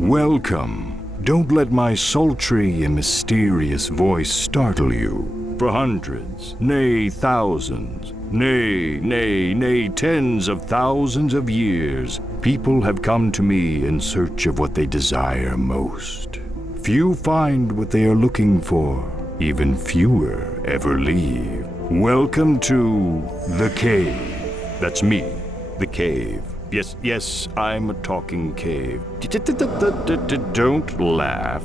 Welcome. Don't let my sultry and mysterious voice startle you. For hundreds, nay thousands, nay tens of thousands of years, people have come to me in search of what they desire most. Few find what they are looking for. Even fewer ever leave. Welcome to the cave. That's me, the cave. Yes, I'm a talking cave. Don't laugh.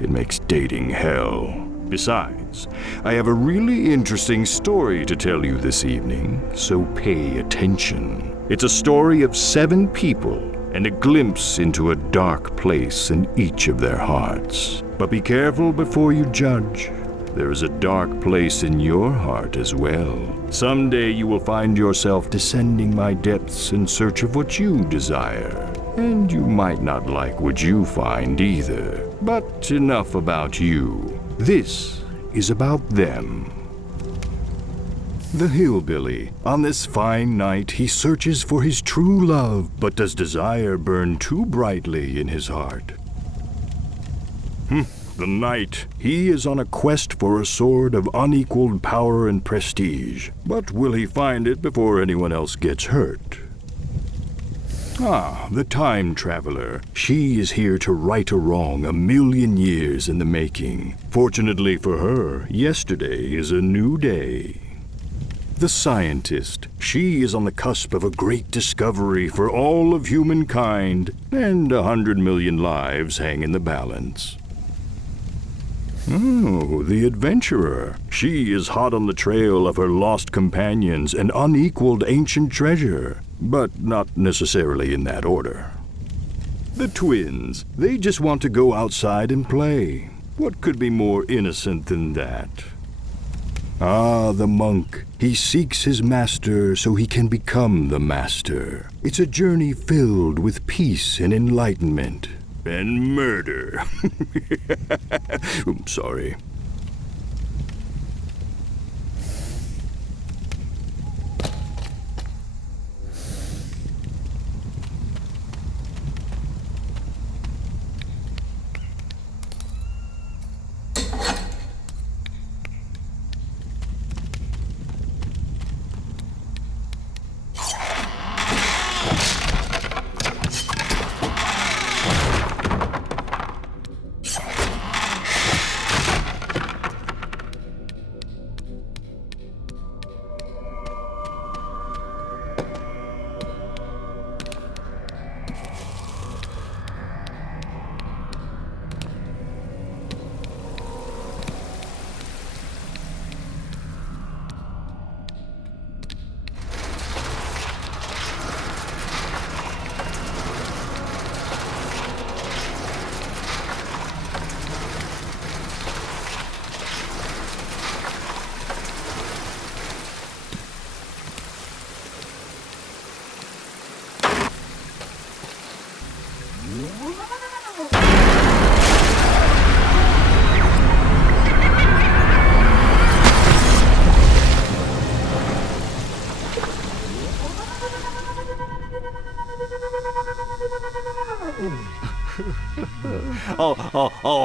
It makes dating hell. Besides, I have a really interesting story to tell you this evening, so pay attention. It's a story of 7 people and a glimpse into a dark place in each of their hearts. But be careful before you judge. There is a dark place in your heart as well. Someday you will find yourself descending my depths in search of what you desire. And you might not like what you find either. But enough about you. This is about them. The hillbilly. On this fine night, he searches for his true love, but does desire burn too brightly in his heart? The knight. He is on a quest for a sword of unequaled power and prestige. But will he find it before anyone else gets hurt? The time traveler. She is here to right a wrong 1,000,000 years in the making. Fortunately for her, yesterday is a new day. The scientist. She is on the cusp of a great discovery for all of humankind, and 100 million lives hang in the balance. The adventurer. She is hot on the trail of her lost companions and unequaled ancient treasure, but not necessarily in that order. The twins. They just want to go outside and play. What could be more innocent than that? The monk. He seeks his master so he can become the master. It's a journey filled with peace and enlightenment. And murder. I'm sorry.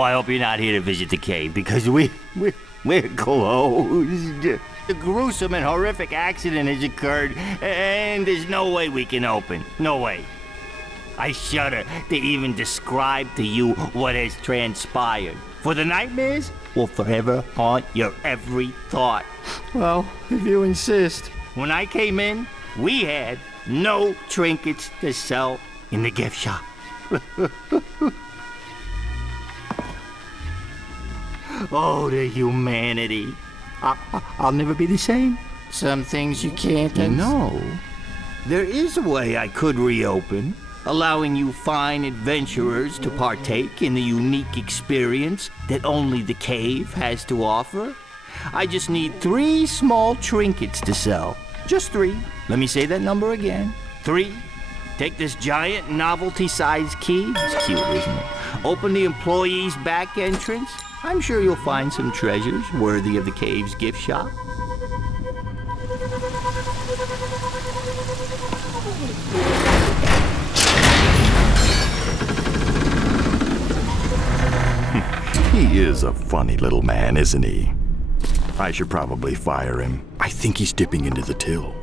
I hope you're not here to visit the cave, because we're closed. A gruesome and horrific accident has occurred, and there's no way we can open. No way. I shudder to even describe to you what has transpired. For the nightmares will forever haunt your every thought. Well, if you insist. When I came in, we had no trinkets to sell in the gift shop. Oh, the humanity. I'll never be the same. Some things you can't. No. There is a way I could reopen, allowing you fine adventurers to partake in the unique experience that only the cave has to offer. I just need 3 small trinkets to sell. Just 3. Let me say that number again. 3. Take this giant novelty-sized key. It's cute, isn't it? Open the employee's back entrance. I'm sure you'll find some treasures worthy of the cave's gift shop. He is a funny little man, isn't he? I should probably fire him. I think he's dipping into the till.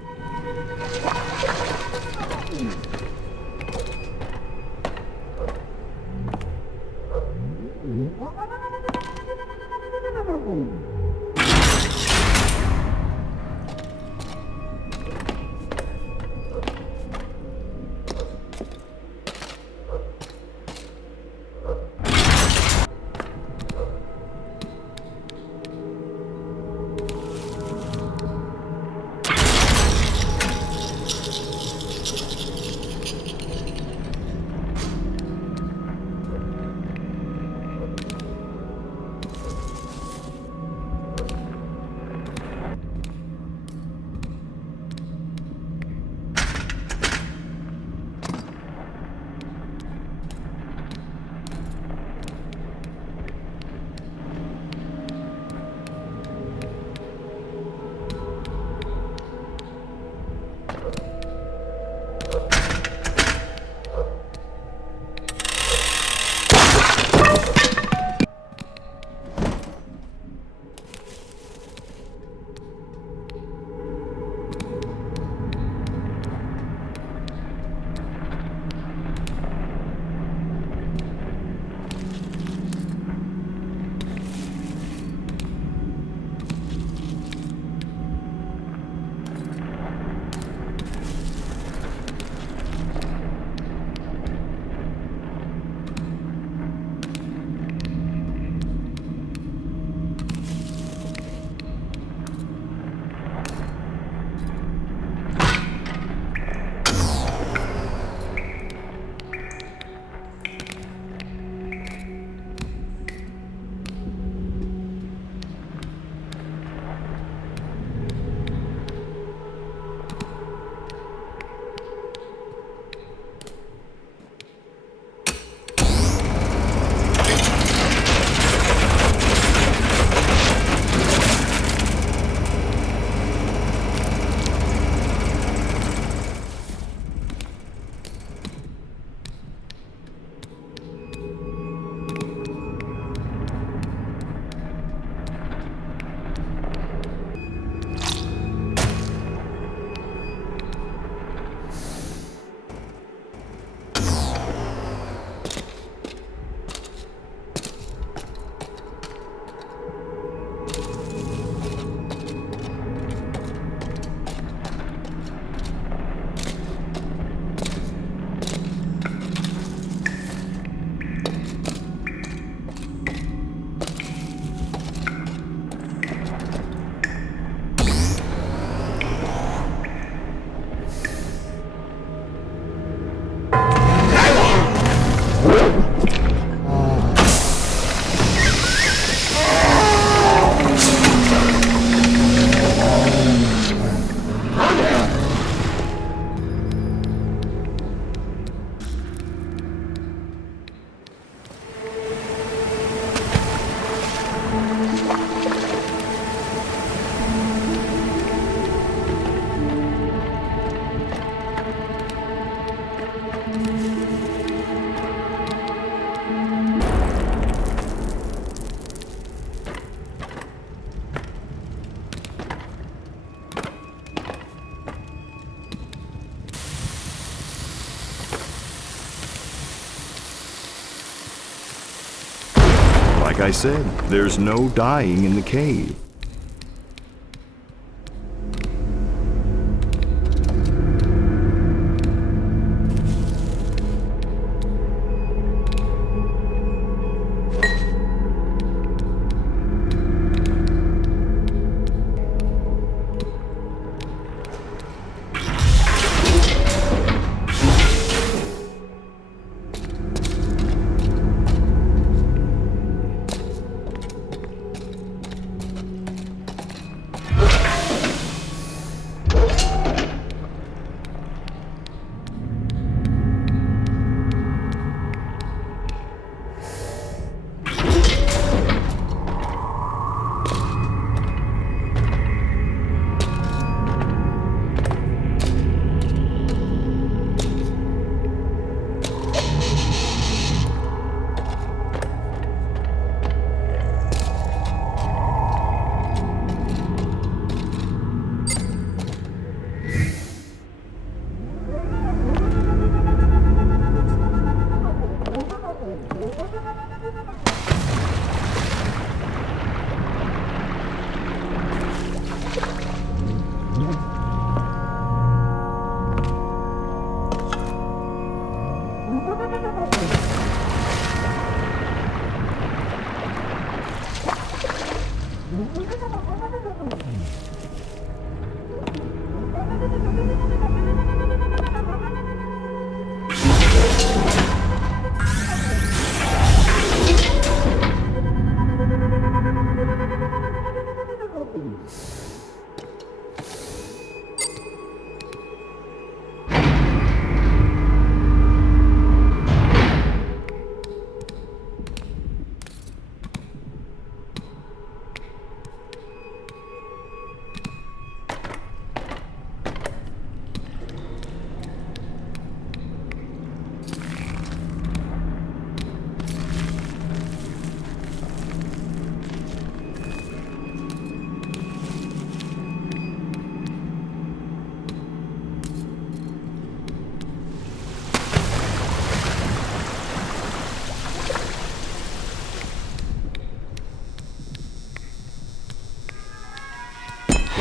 Like I said, there's no dying in the cave.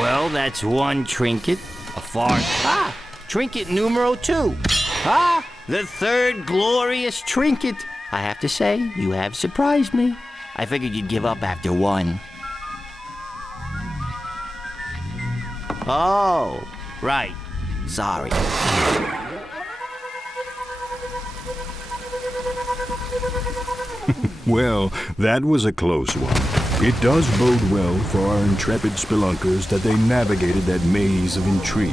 Well, that's one trinket. A far... Ah! Trinket numero 2. Ah! The third glorious trinket. I have to say, you have surprised me. I figured you'd give up after one. Oh, right. Sorry. Well, that was a close one. It does bode well for our intrepid spelunkers that they navigated that maze of intrigue.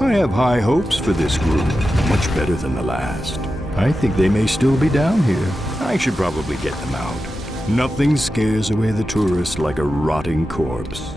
I have high hopes for this group, much better than the last. I think they may still be down here. I should probably get them out. Nothing scares away the tourist like a rotting corpse.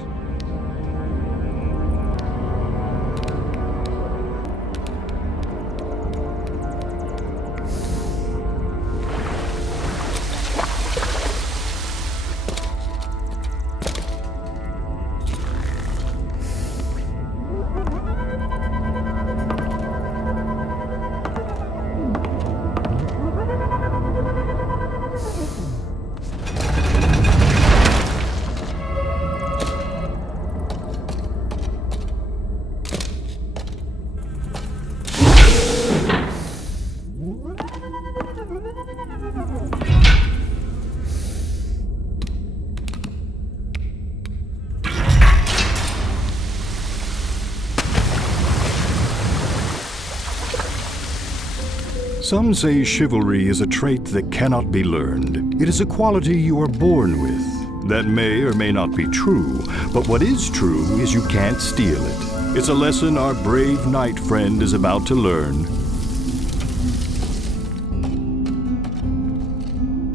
Some say chivalry is a trait that cannot be learned. It is a quality you are born with. That may or may not be true, but what is true is you can't steal it. It's a lesson our brave knight friend is about to learn.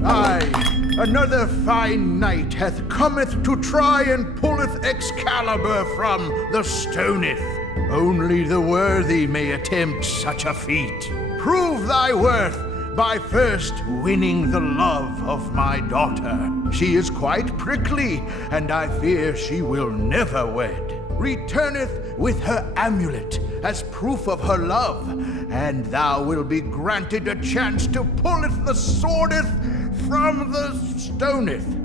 Aye, another fine knight hath cometh to try and pulleth Excalibur from the stoneth. Only the worthy may attempt such a feat. Prove thy worth by first winning the love of my daughter. She is quite prickly, and I fear she will never wed. Returneth with her amulet as proof of her love, and thou will be granted a chance to pulleth the swordeth from the stoneth.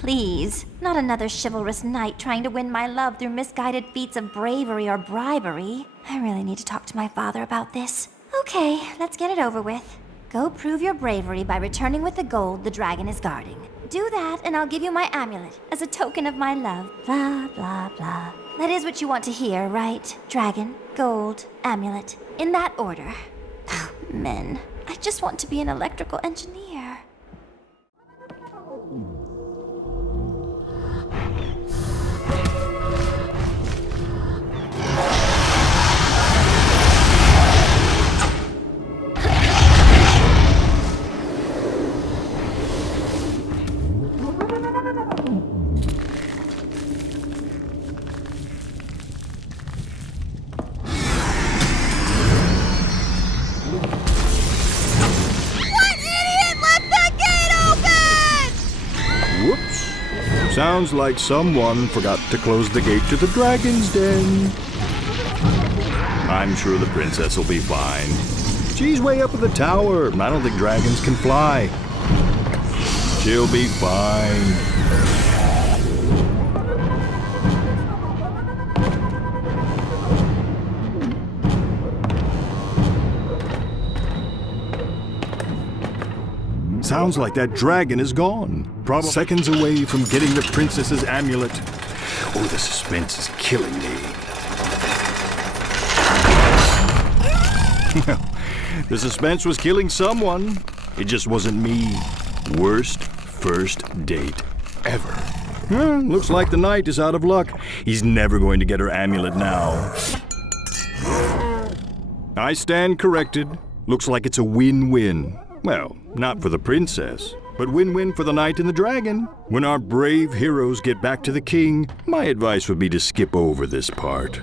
Please, not another chivalrous knight trying to win my love through misguided feats of bravery or bribery. I really need to talk to my father about this. Okay, let's get it over with. Go prove your bravery by returning with the gold the dragon is guarding. Do that, and I'll give you my amulet as a token of my love. Blah, blah, blah. That is what you want to hear, right? Dragon, gold, amulet. In that order. Men. I just want to be an electrical engineer. Sounds like someone forgot to close the gate to the dragon's den. I'm sure the princess will be fine. She's way up at the tower. I don't think dragons can fly. She'll be fine. Sounds like that dragon is gone. Probably seconds away from getting the princess's amulet. Oh, the suspense is killing me. The suspense was killing someone. It just wasn't me. Worst first date ever. Looks like the knight is out of luck. He's never going to get her amulet now. I stand corrected. Looks like it's a win-win. Well, not for the princess, but win-win for the knight and the dragon. When our brave heroes get back to the king, my advice would be to skip over this part.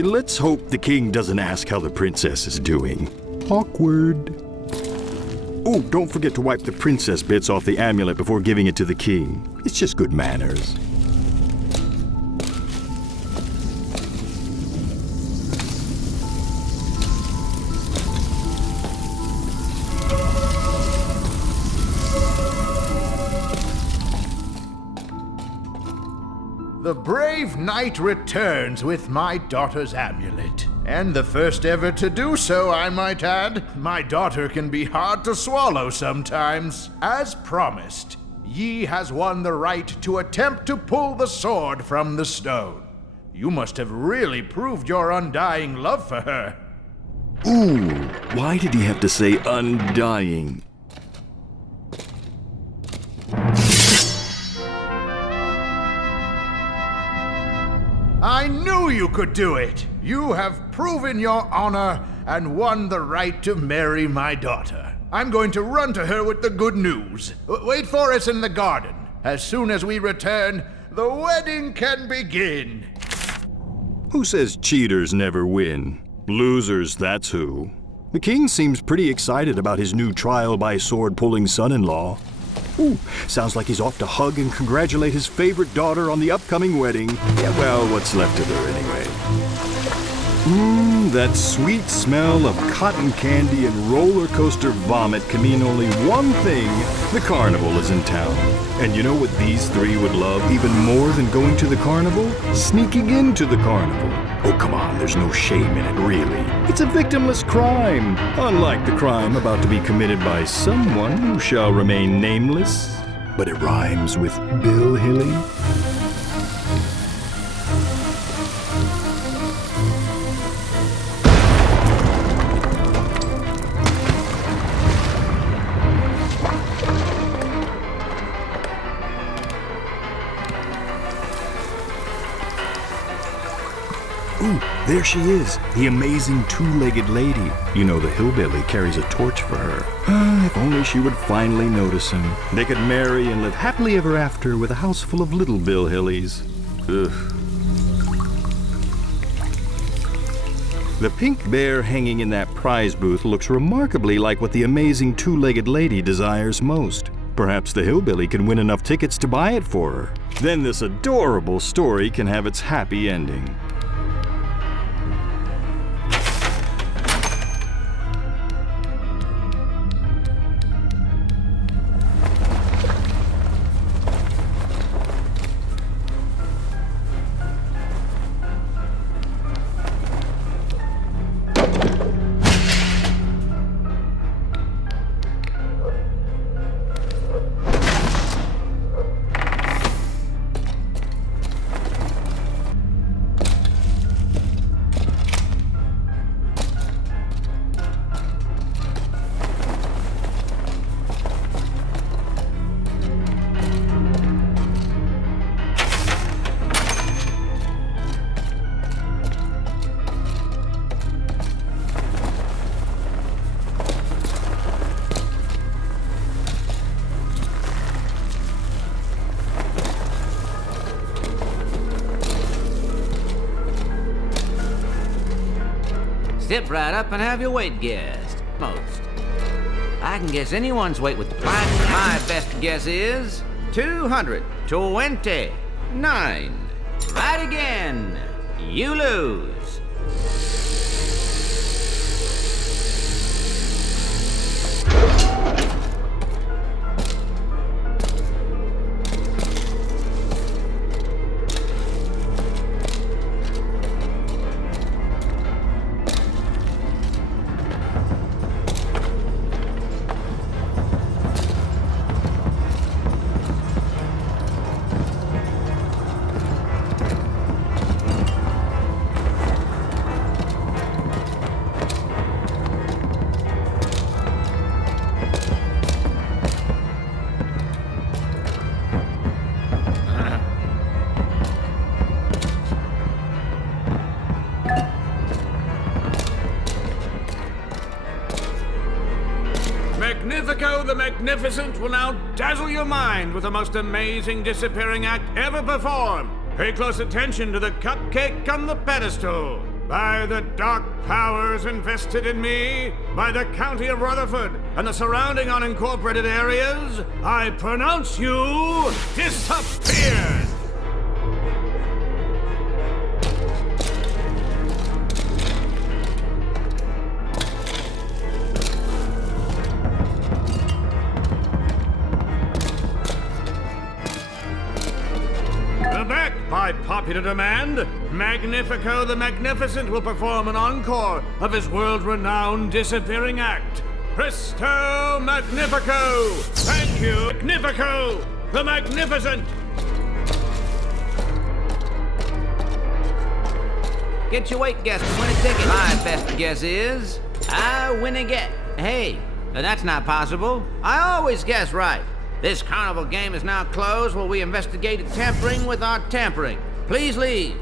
Let's hope the king doesn't ask how the princess is doing. Awkward. Oh, don't forget to wipe the princess bits off the amulet before giving it to the king. It's just good manners. The brave knight returns with my daughter's amulet. And the first ever to do so, I might add. My daughter can be hard to swallow sometimes. As promised, Yi has won the right to attempt to pull the sword from the stone. You must have really proved your undying love for her. Ooh, why did he have to say undying? I knew you could do it! You have proven your honor and won the right to marry my daughter. I'm going to run to her with the good news. Wait for us in the garden. As soon as we return, the wedding can begin. Who says cheaters never win? Losers, that's who. The king seems pretty excited about his new trial-by-sword-pulling son-in-law. Ooh, sounds like he's off to hug and congratulate his favorite daughter on the upcoming wedding. Yeah, well, what's left of her anyway. That sweet smell of cotton candy and roller coaster vomit can mean only one thing. The carnival is in town. And you know what these three would love even more than going to the carnival? Sneaking into the carnival. Oh, come on, there's no shame in it, really. It's a victimless crime, unlike the crime about to be committed by someone who shall remain nameless. But it rhymes with Bill Hilly. Ooh, there she is, the amazing two-legged lady. You know the hillbilly carries a torch for her. If only she would finally notice him. They could marry and live happily ever after with a house full of little Bill Hillies. Ugh. The pink bear hanging in that prize booth looks remarkably like what the amazing two-legged lady desires most. Perhaps the hillbilly can win enough tickets to buy it for her. Then this adorable story can have its happy ending. Step right up and have your weight guessed. Most. I can guess anyone's weight with the platinum. My best guess is 229. Right again. You lose. Magnifico the Magnificent will now dazzle your mind with the most amazing disappearing act ever performed. Pay close attention to the cupcake on the pedestal. By the dark powers invested in me, by the county of Rutherford and the surrounding unincorporated areas, I pronounce you disappeared! By popular demand, Magnifico the Magnificent will perform an encore of his world-renowned disappearing act. Presto Magnifico! Thank you, Magnifico the Magnificent! Get your weight guess to win a ticket. My best guess is I win again. Hey, that's not possible. I always guess right. This carnival game is now closed while we investigate tampering with our tampering. Please leave.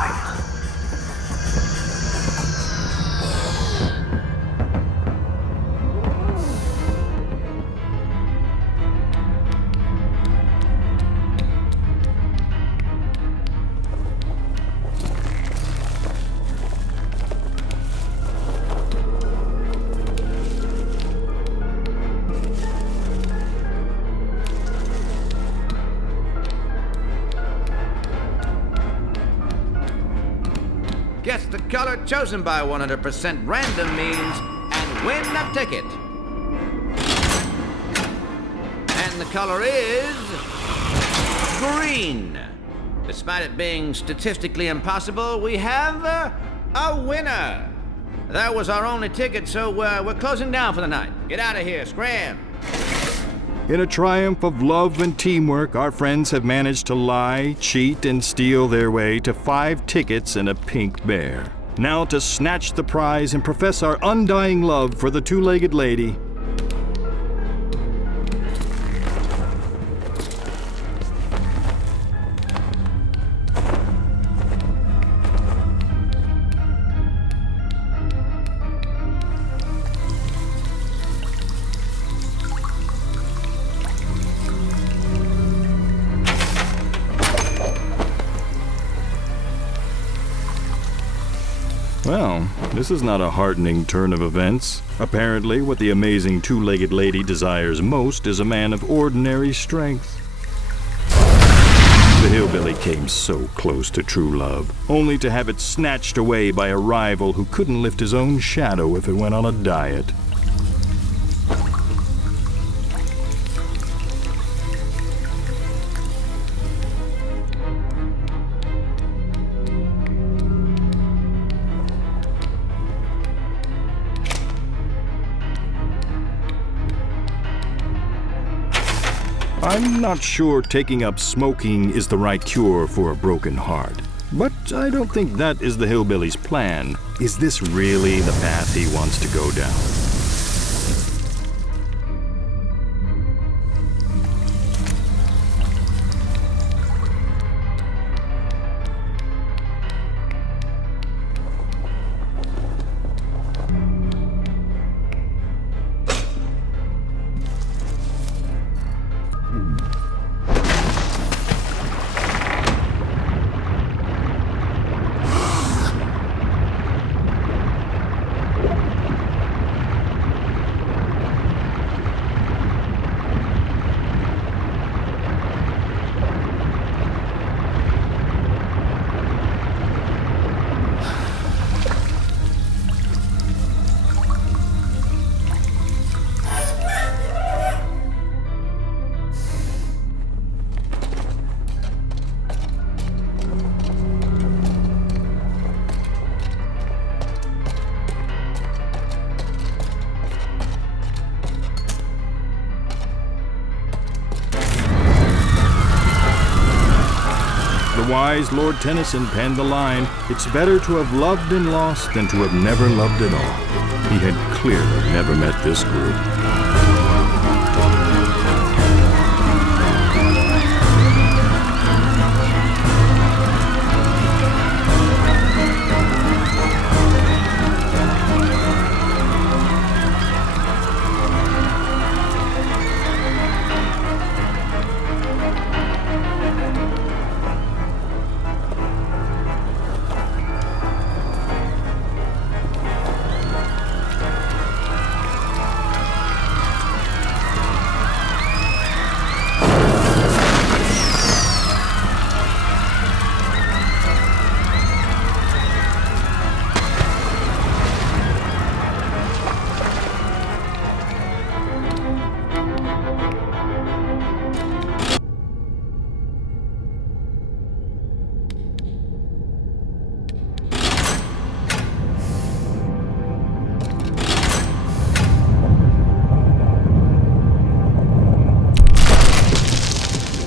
alive. Guess the color chosen by 100% random means and win a ticket. And the color is green. Despite it being statistically impossible, we have a winner. That was our only ticket, so we're closing down for the night. Get out of here, scram. In a triumph of love and teamwork, our friends have managed to lie, cheat, and steal their way to 5 tickets and a pink bear. Now to snatch the prize and profess our undying love for the two-legged lady. Well, this is not a heartening turn of events. Apparently, what the amazing two-legged lady desires most is a man of ordinary strength. The hillbilly came so close to true love, only to have it snatched away by a rival who couldn't lift his own shadow if it went on a diet. I'm not sure taking up smoking is the right cure for a broken heart. But I don't think that is the hillbilly's plan. Is this really the path he wants to go down? The wise Lord Tennyson penned the line, "It's better to have loved and lost than to have never loved at all." He had clearly never met this group.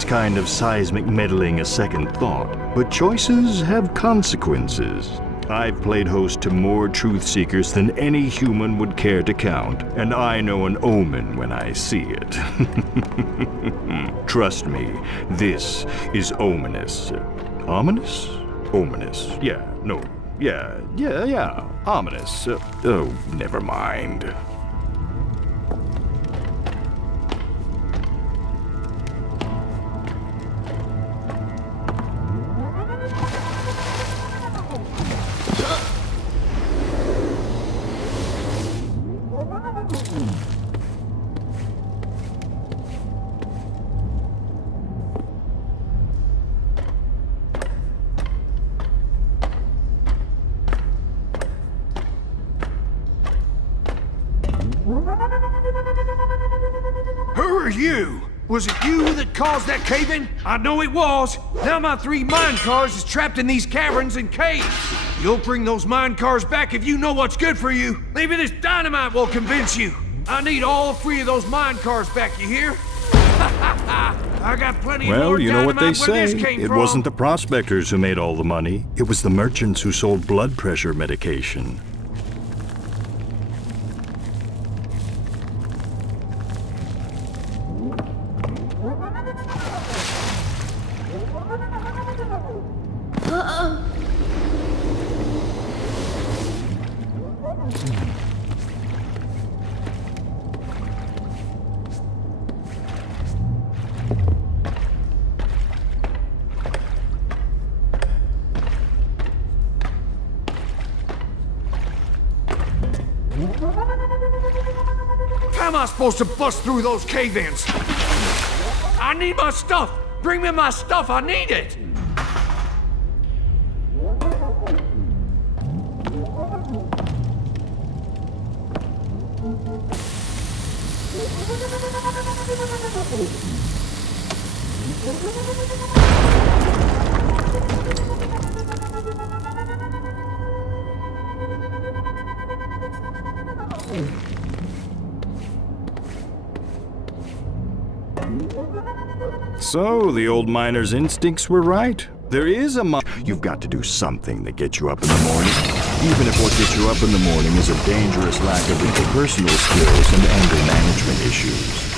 Kind of seismic meddling a second thought, but choices have consequences. I've played host to more truth seekers than any human would care to count, and I know an omen when I see it. Trust me, this is ominous. Ominous? Ominous. Yeah, no. Yeah. Ominous. Oh, never mind. Who are you? Was it you that caused that cave-in? I know it was. Now my 3 mine cars is trapped in these caverns and caves. You'll bring those mine cars back if you know what's good for you. Maybe this dynamite will convince you. I need all 3 of those mine cars back, you hear? I got plenty of more Well, you know what they dynamite where say. this came It from. wasn't the prospectors who made all the money. It was the merchants who sold blood pressure medication. How am I supposed to bust through those cave-ins? I need my stuff! Bring me my stuff, I need it! So, the old miner's instincts were right. There is a You've got to do something that gets you up in the morning. Even if what gets you up in the morning is a dangerous lack of interpersonal skills and anger management issues.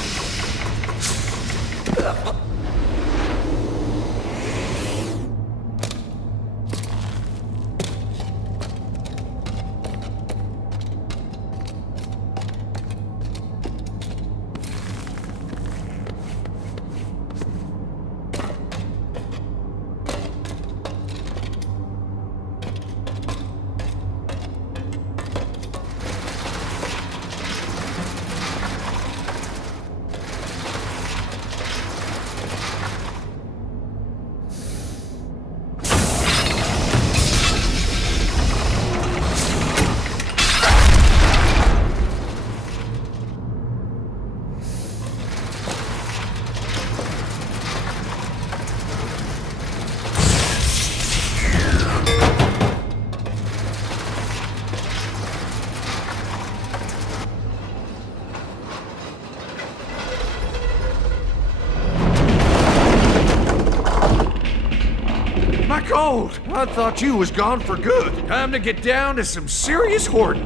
Gold! I thought you was gone for good. Time to get down to some serious hoarding.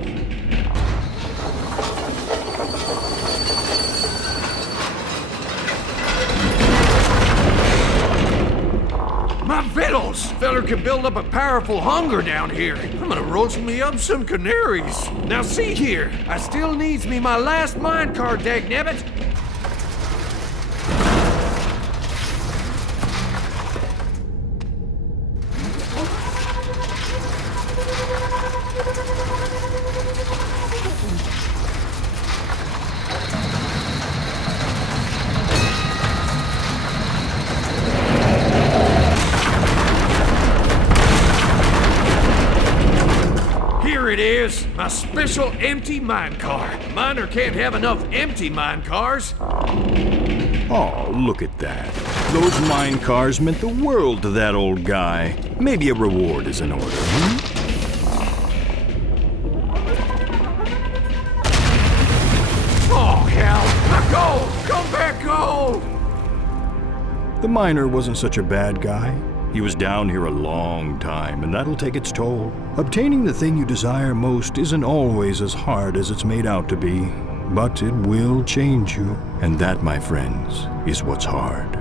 My victuals! Feller can build up a powerful hunger down here. I'm gonna roast me up some canaries. Now see here, I still needs me my last minecart, dagnabbit. Here it is, my special empty mine car. Miner can't have enough empty mine cars. Oh, look at that. Those mine cars meant the world to that old guy. Maybe a reward is in order, Oh, hell! My gold! Come back, gold! The miner wasn't such a bad guy. He was down here a long time, and that'll take its toll. Obtaining the thing you desire most isn't always as hard as it's made out to be, but it will change you. And that, my friends, is what's hard.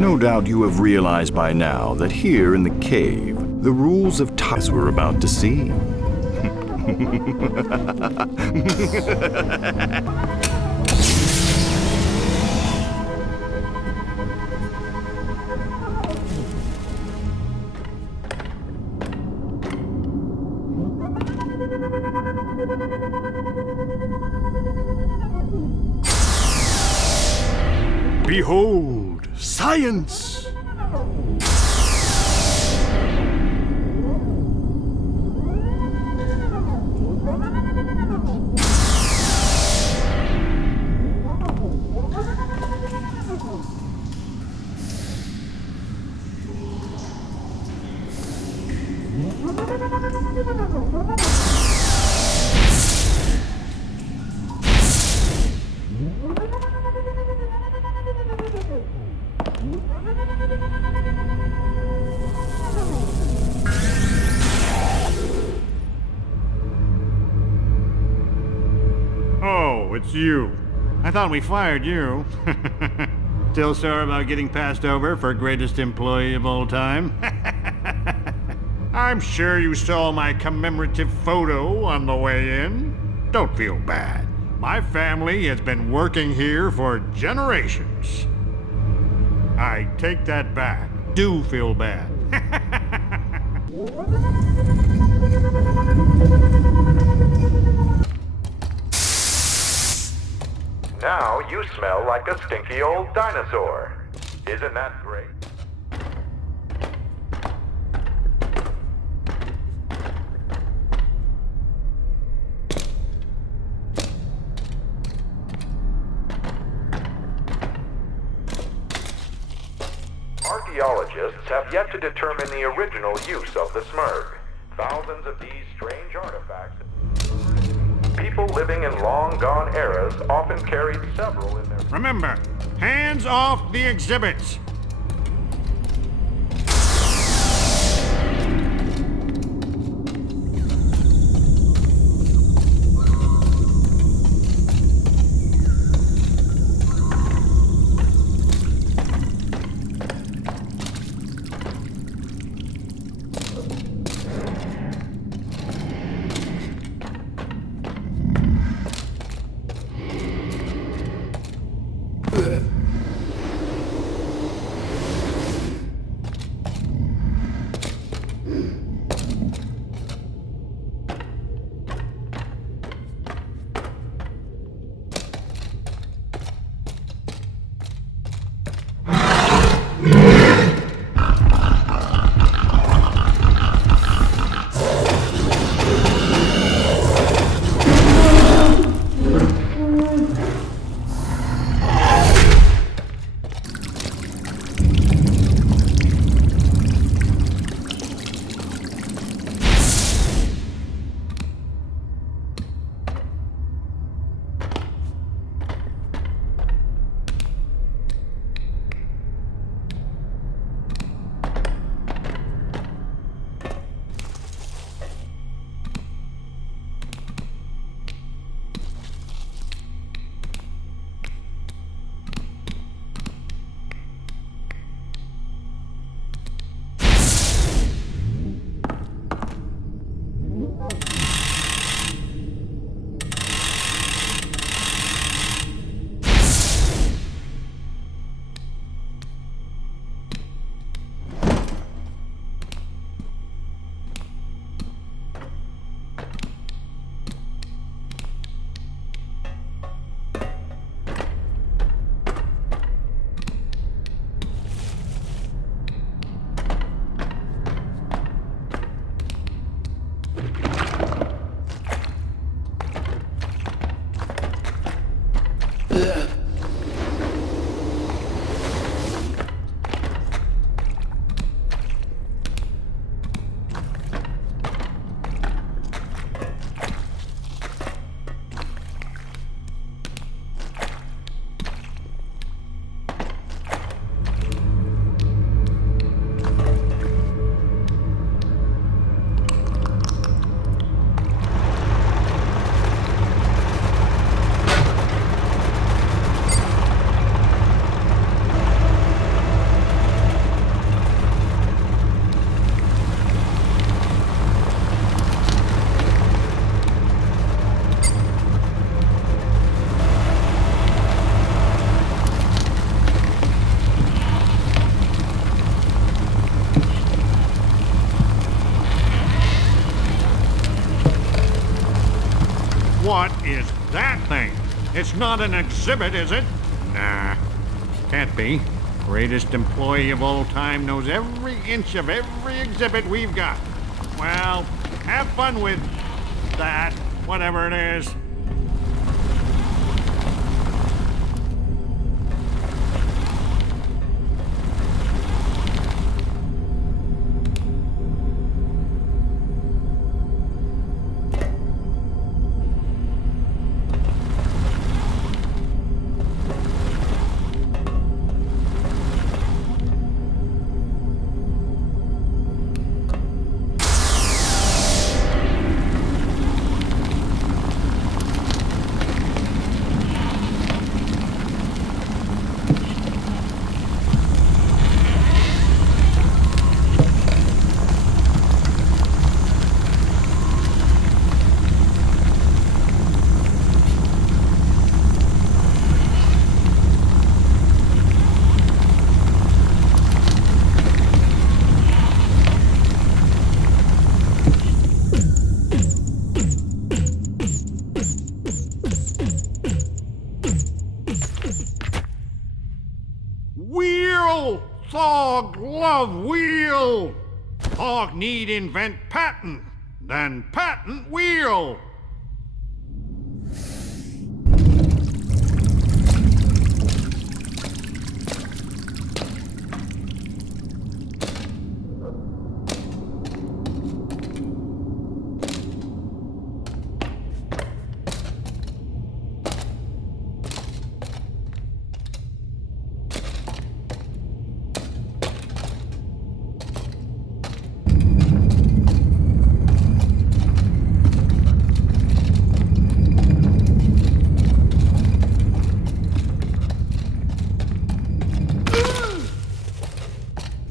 No doubt you have realized by now that here in the cave, the rules of ties we're about to see. Behold, science! Oh, it's you. I thought we fired you. Still sore about getting passed over for greatest employee of all time? I'm sure you saw my commemorative photo on the way in. Don't feel bad. My family has been working here for generations. I take that back. Do feel bad. Now you smell like a stinky old dinosaur. Isn't that great? Archaeologists have yet to determine the original use of the Smurg. Thousands of these strange artifacts. People living in long-gone eras often carried several in their... Remember, hands off the exhibits. That thing. It's not an exhibit, is it? Nah, can't be. Greatest employee of all time knows every inch of every exhibit we've got. Well, have fun with that, whatever it is. Wheel! Thog love wheel! Thog need invent patent, then patent wheel!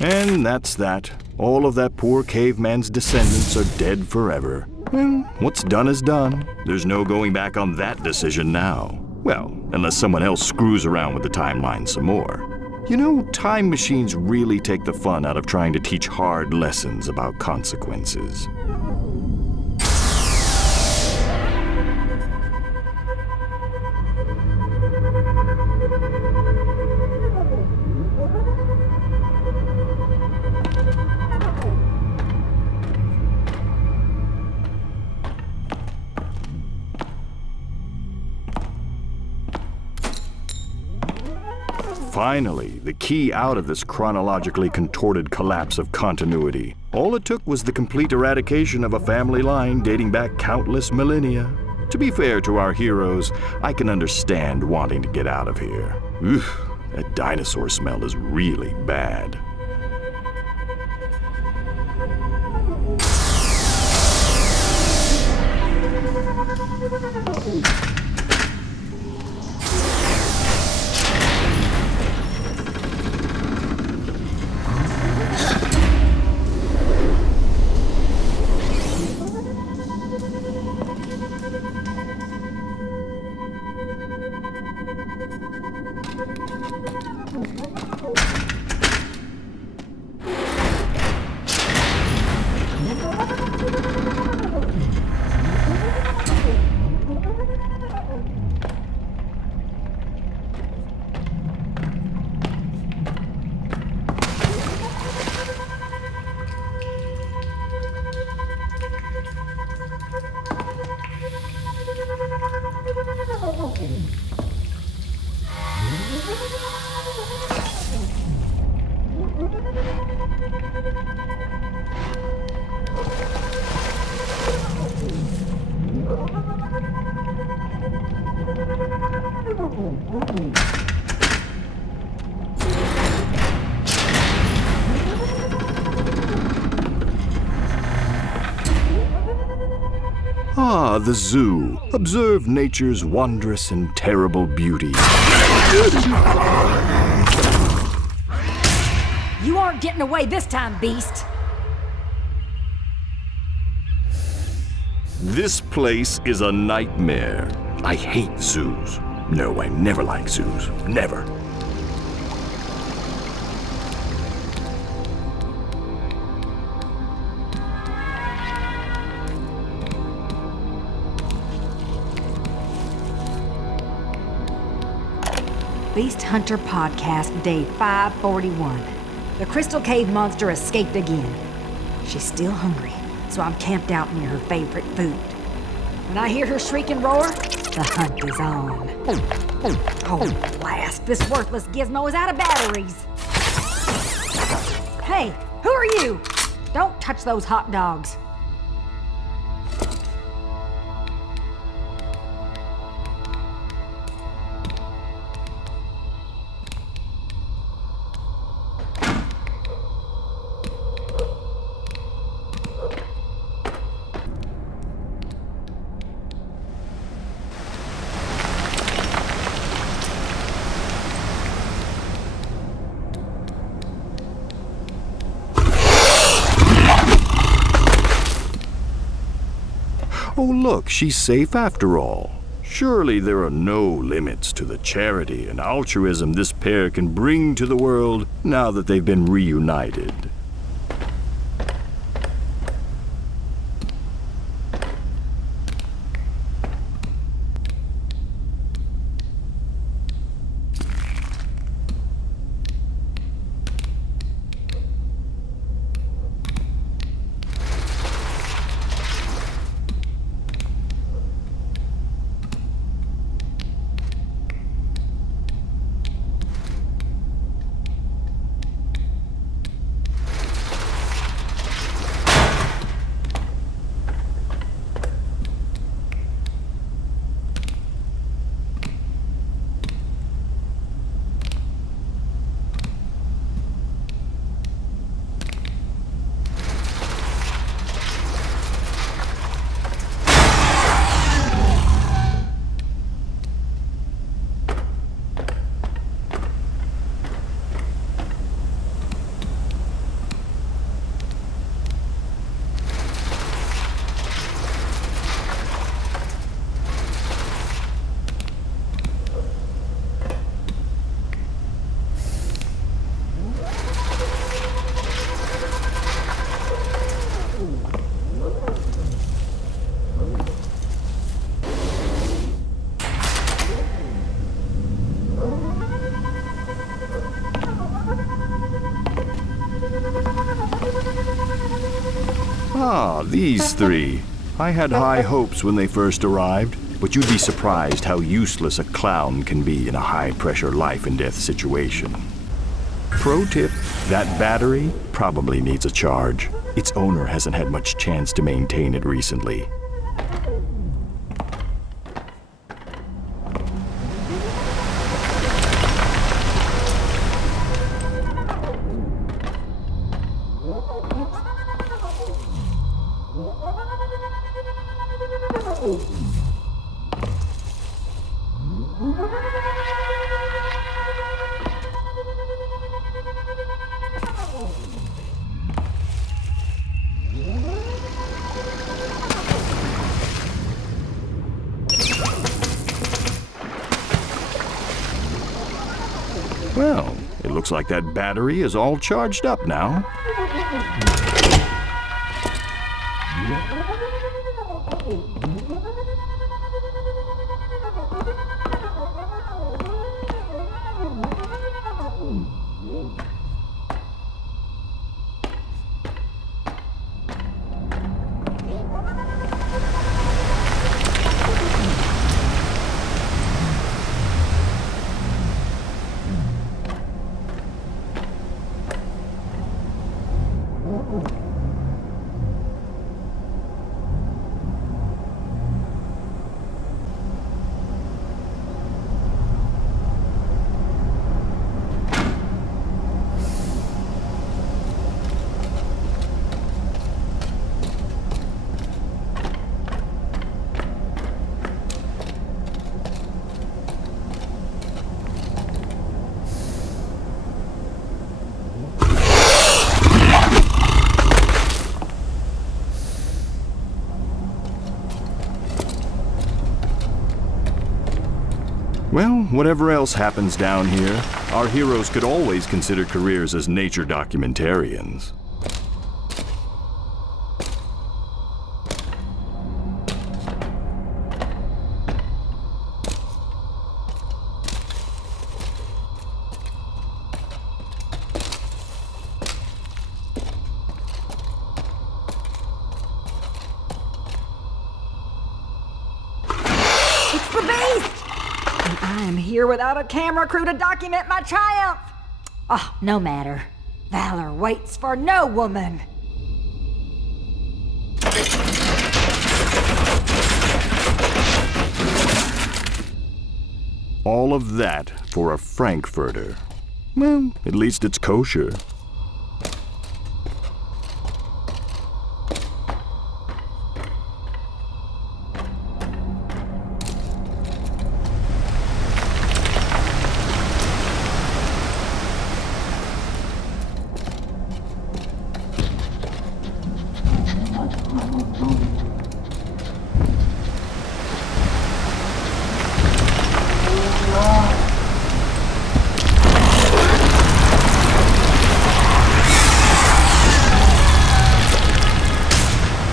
And that's that. All of that poor caveman's descendants are dead forever. Well, what's done is done. There's no going back on that decision now. Well, unless someone else screws around with the timeline some more. You know, time machines really take the fun out of trying to teach hard lessons about consequences. Finally, the key out of this chronologically contorted collapse of continuity. All it took was the complete eradication of a family line dating back countless millennia. To be fair to our heroes, I can understand wanting to get out of here. Oof, that dinosaur smell is really bad. Ah, the zoo. Observe nature's wondrous and terrible beauty. You aren't getting away this time, beast. This place is a nightmare. I hate zoos. No, I never like zoos. Never. Beast Hunter Podcast, day 541. The Crystal Cave monster escaped again. She's still hungry, so I'm camped out near her favorite food. When I hear her shriek and roar, the hunt is on. Oh, blast! This worthless gizmo is out of batteries! Hey, who are you? Don't touch those hot dogs. Oh, look, she's safe after all. Surely there are no limits to the charity and altruism this pair can bring to the world now that they've been reunited. Ah, these three. I had high hopes when they first arrived, but you'd be surprised how useless a clown can be in a high-pressure life-and-death situation. Pro tip, that battery probably needs a charge. Its owner hasn't had much chance to maintain it recently. Well, it looks like that battery is all charged up now. Well, whatever else happens down here, our heroes could always consider careers as nature documentarians. here without a camera crew to document my triumph. Oh, no matter. Valor waits for no woman. All of that for a Frankfurter. Well, at least it's kosher.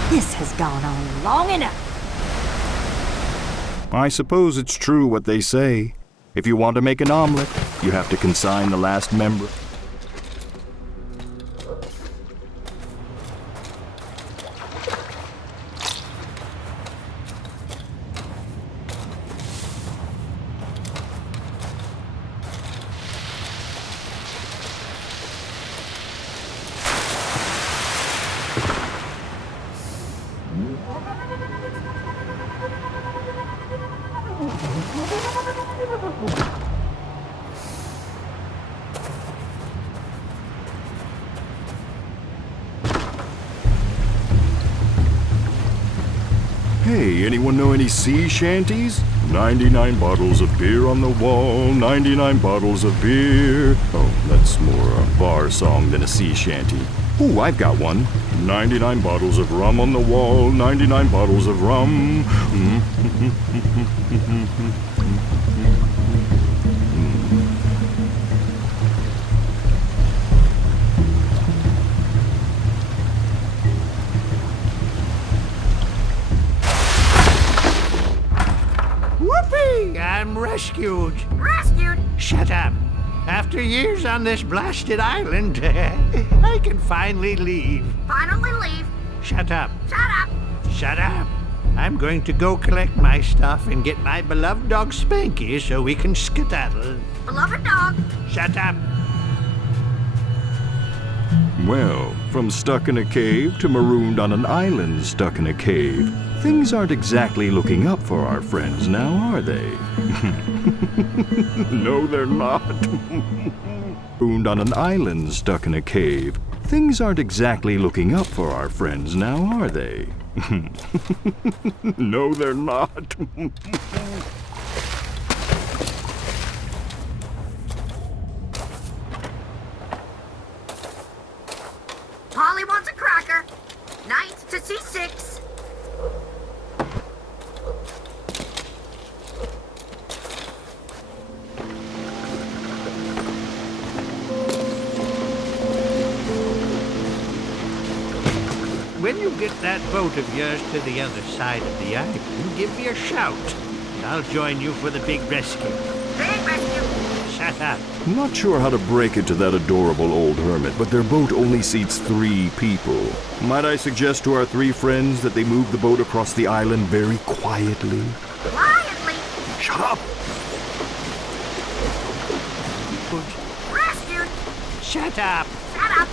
This has gone on long enough. I suppose it's true what they say. If you want to make an omelet, you have to consign the last member. Hey, anyone know any sea shanties? 99 bottles of beer on the wall, 99 bottles of beer. Oh, that's more a bar song than a sea shanty. Ooh, I've got one. 99 bottles of rum on the wall, 99 bottles of rum. Whoopee! I'm rescued. Rescued? Shut up. After years on this blasted island, I can finally leave. Finally leave. Shut up. Shut up. Shut up. I'm going to go collect my stuff and get my beloved dog Spanky so we can skedaddle. Beloved dog. Shut up. Well, from stuck in a cave to marooned on an island stuck in a cave, things aren't exactly looking up for our friends now, are they? No, they're not. Marooned on an island stuck in a cave, things aren't exactly looking up for our friends now, are they? No, they're not. Polly wants a cracker. Knight to C6. When you get that boat of yours to the other side of the island, give me a shout, and I'll join you for the big rescue. Big rescue. Shut up. I'm not sure how to break it to that adorable old hermit, but their boat only seats 3 people. Might I suggest to our 3 friends that they move the boat across the island very quietly? Quietly. Shut up! Rescued. Shut up. Shut up.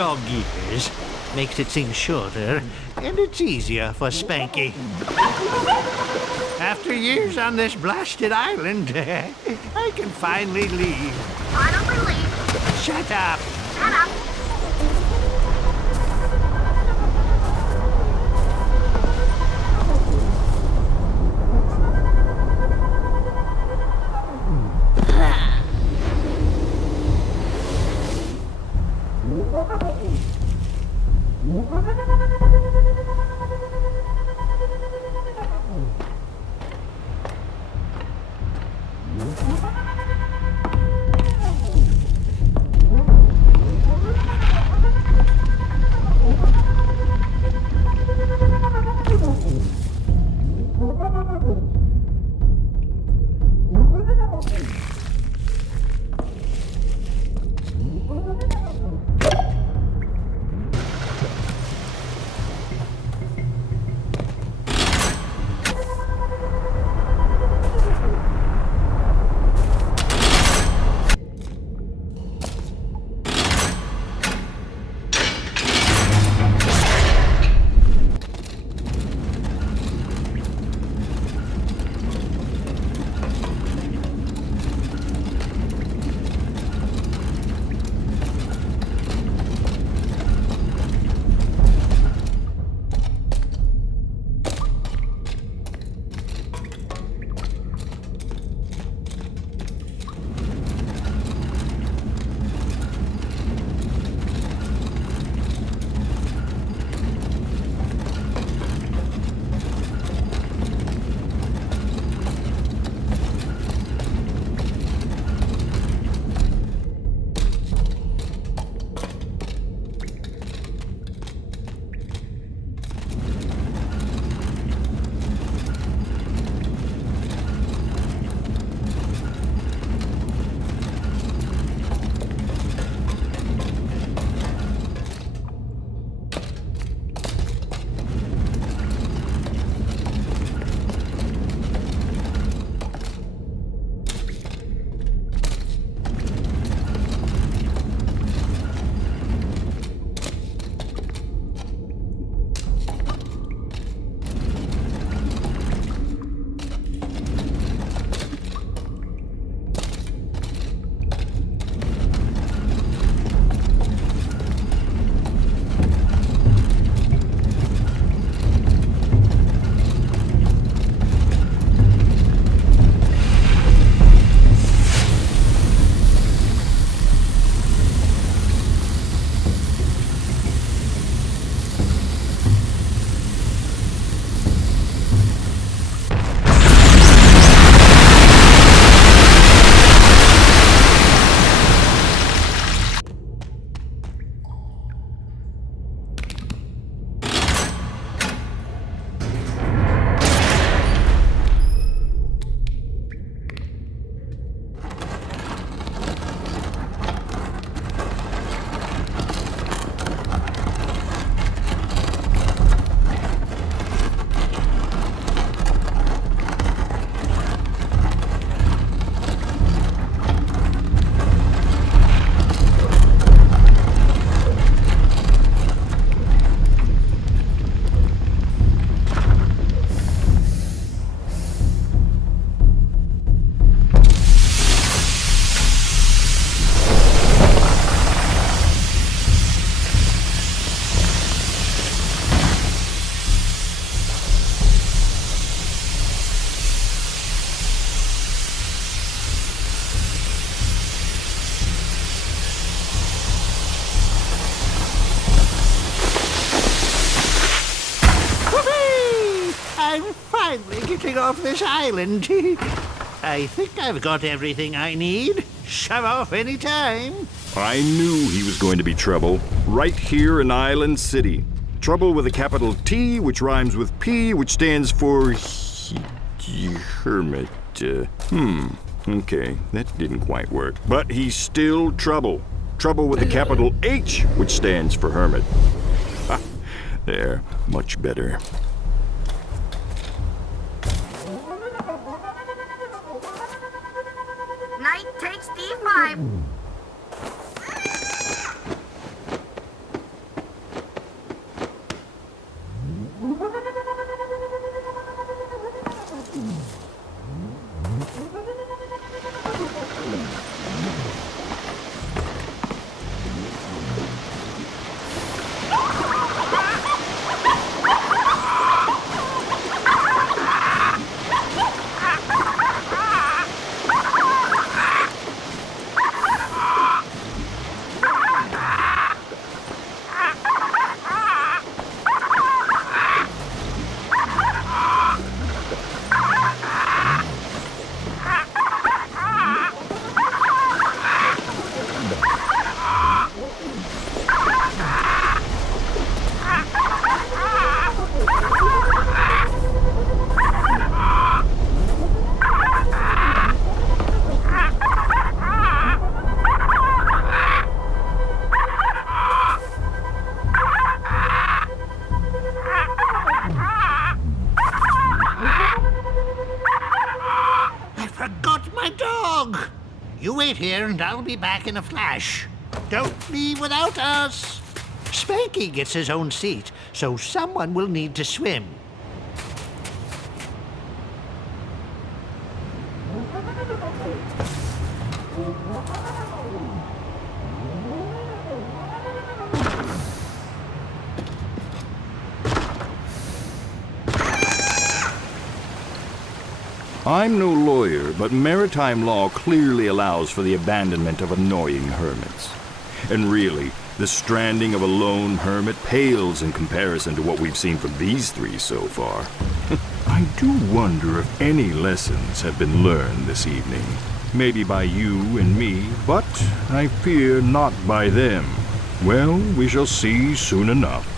dog years. Makes it seem shorter, and it's easier for Spanky. After years on this blasted island, I can finally leave. Finally leave. Shut up. Shut up. finally getting off this island. I think I've got everything I need. Shove off any time. I knew he was going to be trouble. Right here in Island City. Trouble with a capital T, which rhymes with P, which stands for... hermit. Okay, that didn't quite work. But he's still trouble. Trouble with a capital H, which stands for hermit. Ha! There, much better. Knight takes D5. here and I'll be back in a flash. Don't leave without us. Spanky gets his own seat, so someone will need to swim. I'm no lawyer, but maritime law clearly allows for the abandonment of annoying hermits. And really, the stranding of a lone hermit pales in comparison to what we've seen from these three so far. I do wonder if any lessons have been learned this evening. Maybe by you and me, but I fear not by them. Well, we shall see soon enough.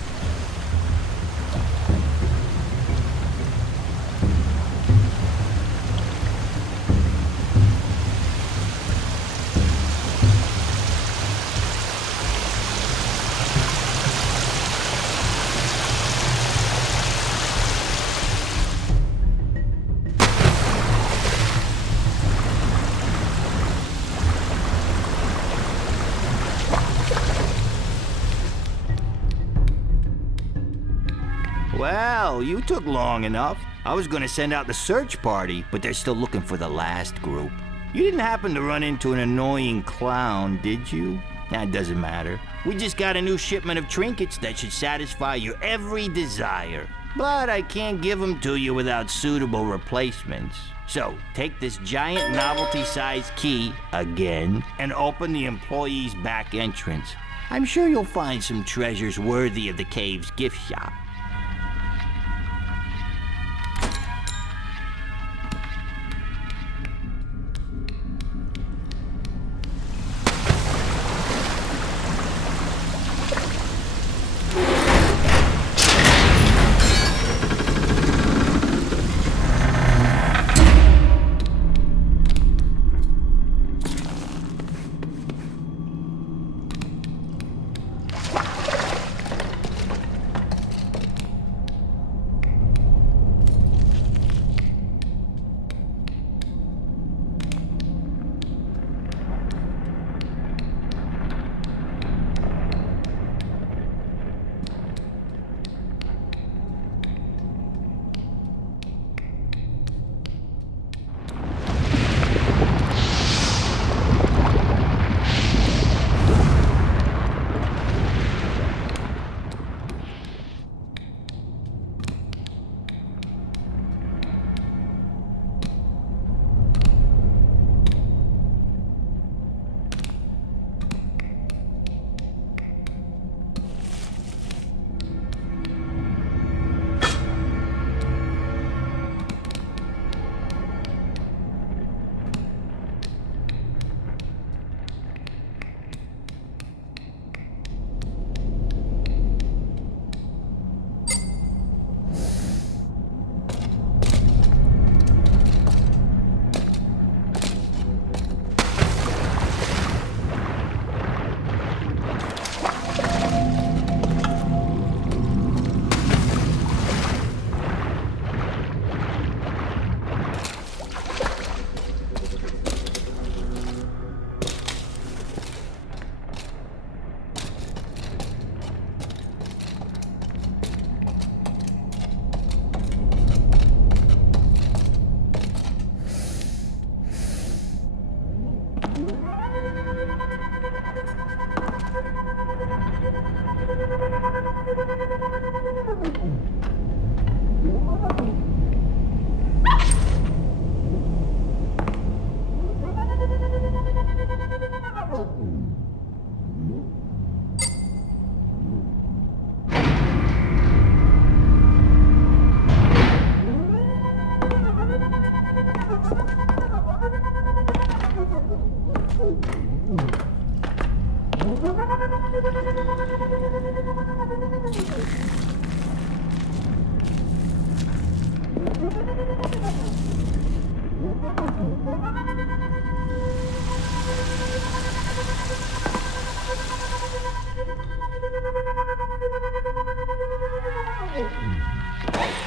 Well, you took long enough. I was gonna send out the search party, but they're still looking for the last group. You didn't happen to run into an annoying clown, did you? That doesn't matter. We just got a new shipment of trinkets that should satisfy your every desire. But I can't give them to you without suitable replacements. So, take this giant novelty-sized key, again, and open the employee's back entrance. I'm sure you'll find some treasures worthy of the cave's gift shop.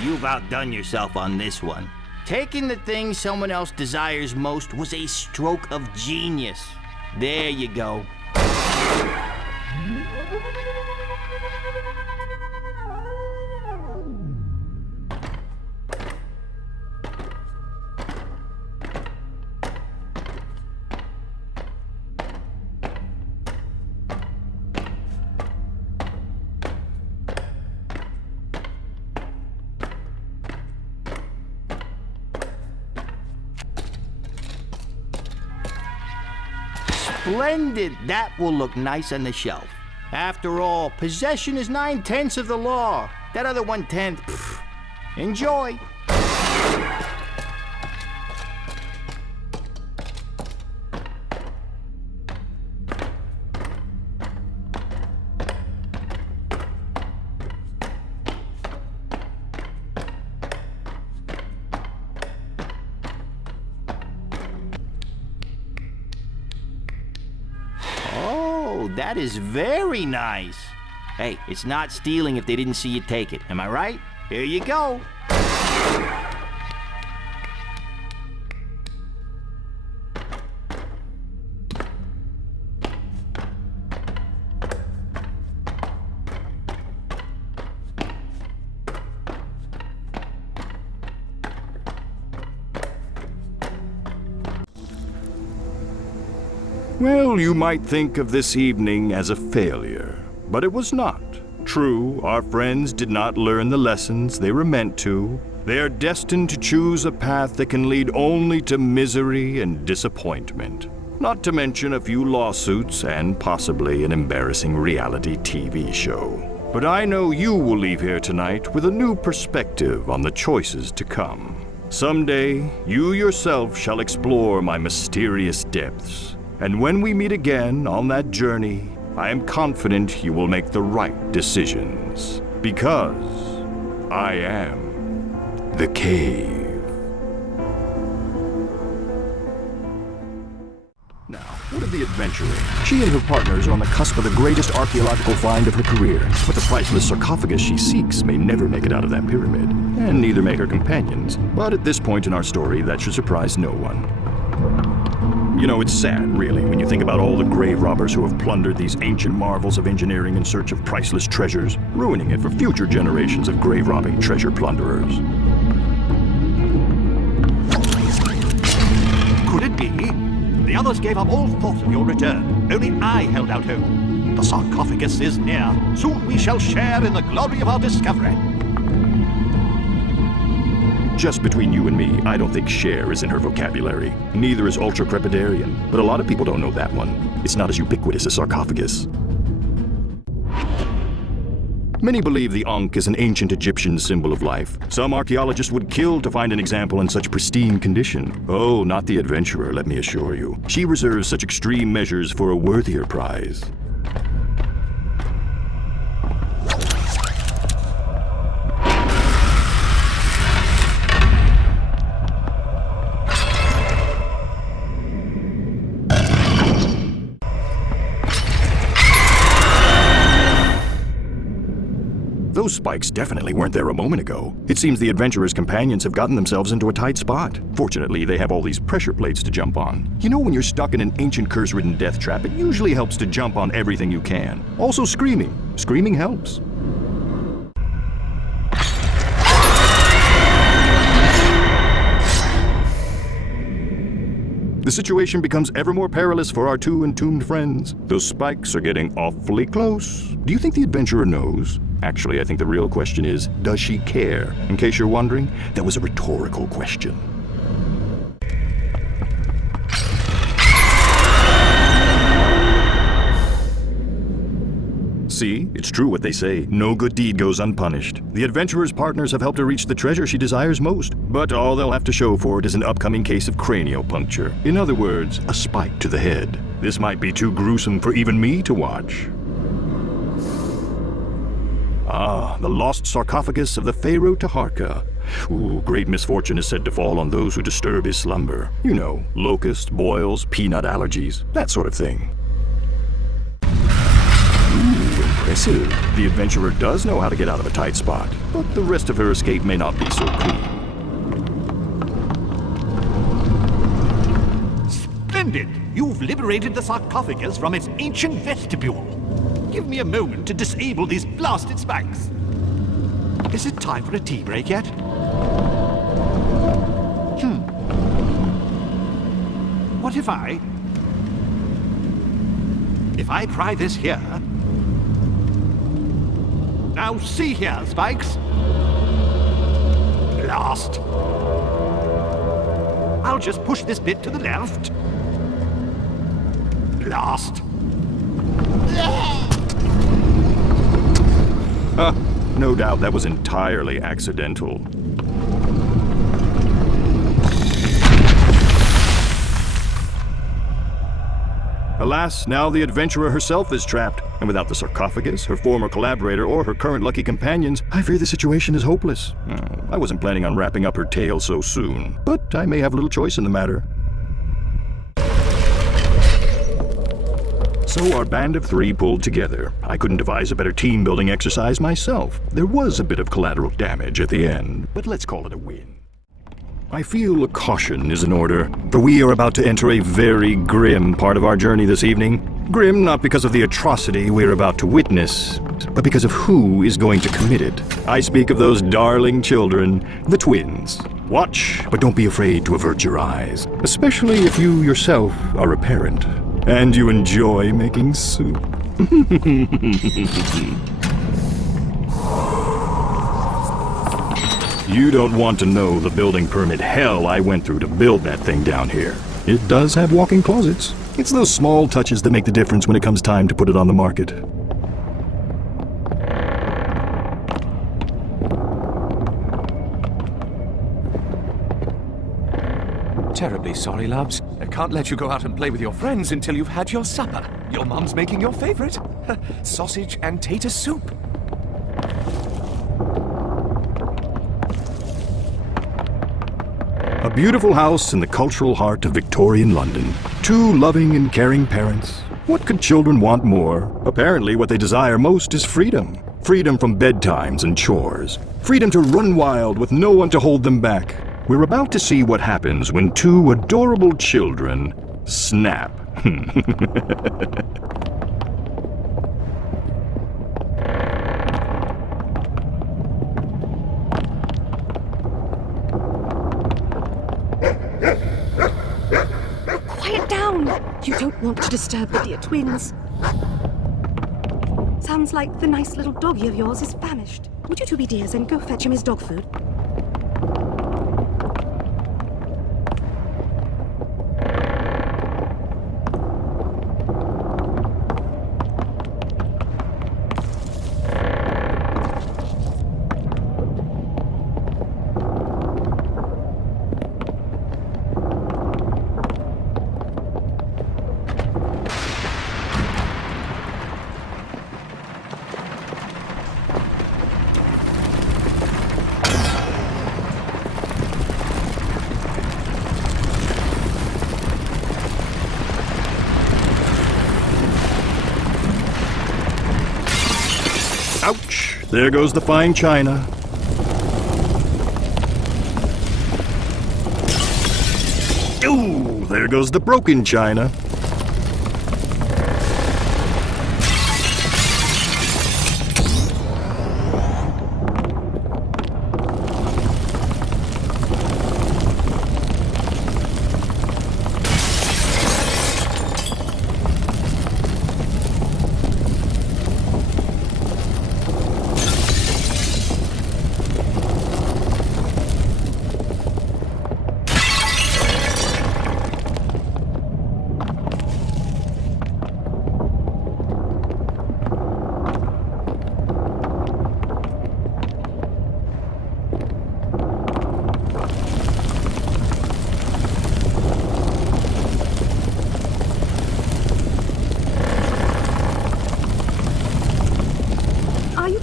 You've outdone yourself on this one. Taking the thing someone else desires most was a stroke of genius. There you go. Splendid! That will look nice on the shelf. After all, possession is 9/10 of the law. That other 1/10, pfft. Enjoy. That is very nice. Hey, it's not stealing if they didn't see you take it. Am I right? Here you go. Well, you might think of this evening as a failure, but it was not. True, our friends did not learn the lessons they were meant to. They are destined to choose a path that can lead only to misery and disappointment. Not to mention a few lawsuits and possibly an embarrassing reality TV show. But I know you will leave here tonight with a new perspective on the choices to come. Someday, you yourself shall explore my mysterious depths. And when we meet again on that journey, I am confident you will make the right decisions. Because I am the Cave. Now, what of the adventurer? She and her partners are on the cusp of the greatest archaeological find of her career. But the priceless sarcophagus she seeks may never make it out of that pyramid. And neither may her companions. But at this point in our story, that should surprise no one. You know, it's sad, really, when you think about all the grave robbers who have plundered these ancient marvels of engineering in search of priceless treasures, ruining it for future generations of grave-robbing treasure plunderers. Could it be? The others gave up all thought of your return. Only I held out hope. The sarcophagus is near. Soon we shall share in the glory of our discovery. Just between you and me, I don't think share is in her vocabulary. Neither is ultra-crepidarian, but a lot of people don't know that one. It's not as ubiquitous as sarcophagus. Many believe the Ankh is an ancient Egyptian symbol of life. Some archaeologists would kill to find an example in such pristine condition. Oh, not the adventurer, let me assure you. She reserves such extreme measures for a worthier prize. Those spikes definitely weren't there a moment ago. It seems the adventurer's companions have gotten themselves into a tight spot. Fortunately, they have all these pressure plates to jump on. You know, when you're stuck in an ancient curse-ridden death trap, it usually helps to jump on everything you can. Also screaming. Screaming helps. The situation becomes ever more perilous for our two entombed friends. Those spikes are getting awfully close. Do you think the adventurer knows? Actually, I think the real question is, does she care? In case you're wondering, that was a rhetorical question. See, it's true what they say. No good deed goes unpunished. The adventurer's partners have helped her reach the treasure she desires most. But all they'll have to show for it is an upcoming case of craniopuncture. In other words, a spike to the head. This might be too gruesome for even me to watch. Ah, the lost sarcophagus of the Pharaoh Taharka. Ooh, great misfortune is said to fall on those who disturb his slumber. You know, locusts, boils, peanut allergies, that sort of thing. Ooh, impressive. The adventurer does know how to get out of a tight spot, but the rest of her escape may not be so clean. Splendid! You've liberated the sarcophagus from its ancient vestibule. Give me a moment to disable these blasted spikes. Is it time for a tea break yet? What if I pry this here? Now see here, Spikes. Blast. I'll just push this bit to the left. Blast. No doubt that was entirely accidental. Alas, now the adventurer herself is trapped, and without the sarcophagus, her former collaborator, or her current lucky companions, I fear the situation is hopeless. I wasn't planning on wrapping up her tale so soon, but I may have little choice in the matter. So our band of 3 pulled together. I couldn't devise a better team-building exercise myself. There was a bit of collateral damage at the end, but let's call it a win. I feel a caution is in order, for we are about to enter a very grim part of our journey this evening. Grim not because of the atrocity we're about to witness, but because of who is going to commit it. I speak of those darling children, the twins. Watch, but don't be afraid to avert your eyes, especially if you yourself are a parent, and you enjoy making soup. You don't want to know the building permit hell I went through to build that thing down here. It does have walk-in closets. It's those small touches that make the difference when it comes time to put it on the market. Terribly sorry, Lubs. I can't let you go out and play with your friends until you've had your supper. Your mum's making your favorite. Sausage and tater soup. A beautiful house in the cultural heart of Victorian London. 2 loving and caring parents. What could children want more? Apparently what they desire most is freedom. Freedom from bedtimes and chores. Freedom to run wild with no one to hold them back. We're about to see what happens when 2 adorable children snap. Quiet down! You don't want to disturb the dear twins. Sounds like the nice little doggy of yours is famished. Would you 2 be dears and go fetch him his dog food? Ouch! There goes the fine china. Ooh, there goes the broken china.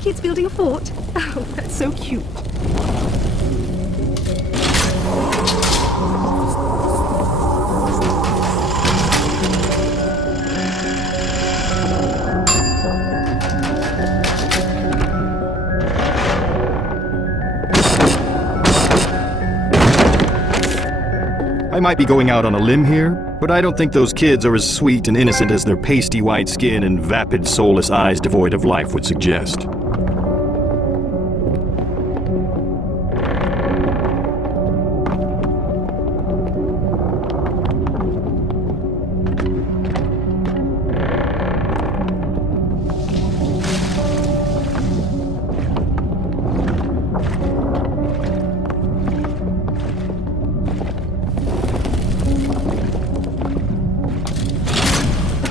Kids building a fort? Oh, that's so cute. I might be going out on a limb here, but I don't think those kids are as sweet and innocent as their pasty white skin and vapid, soulless eyes devoid of life would suggest.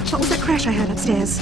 What was that crash I heard upstairs?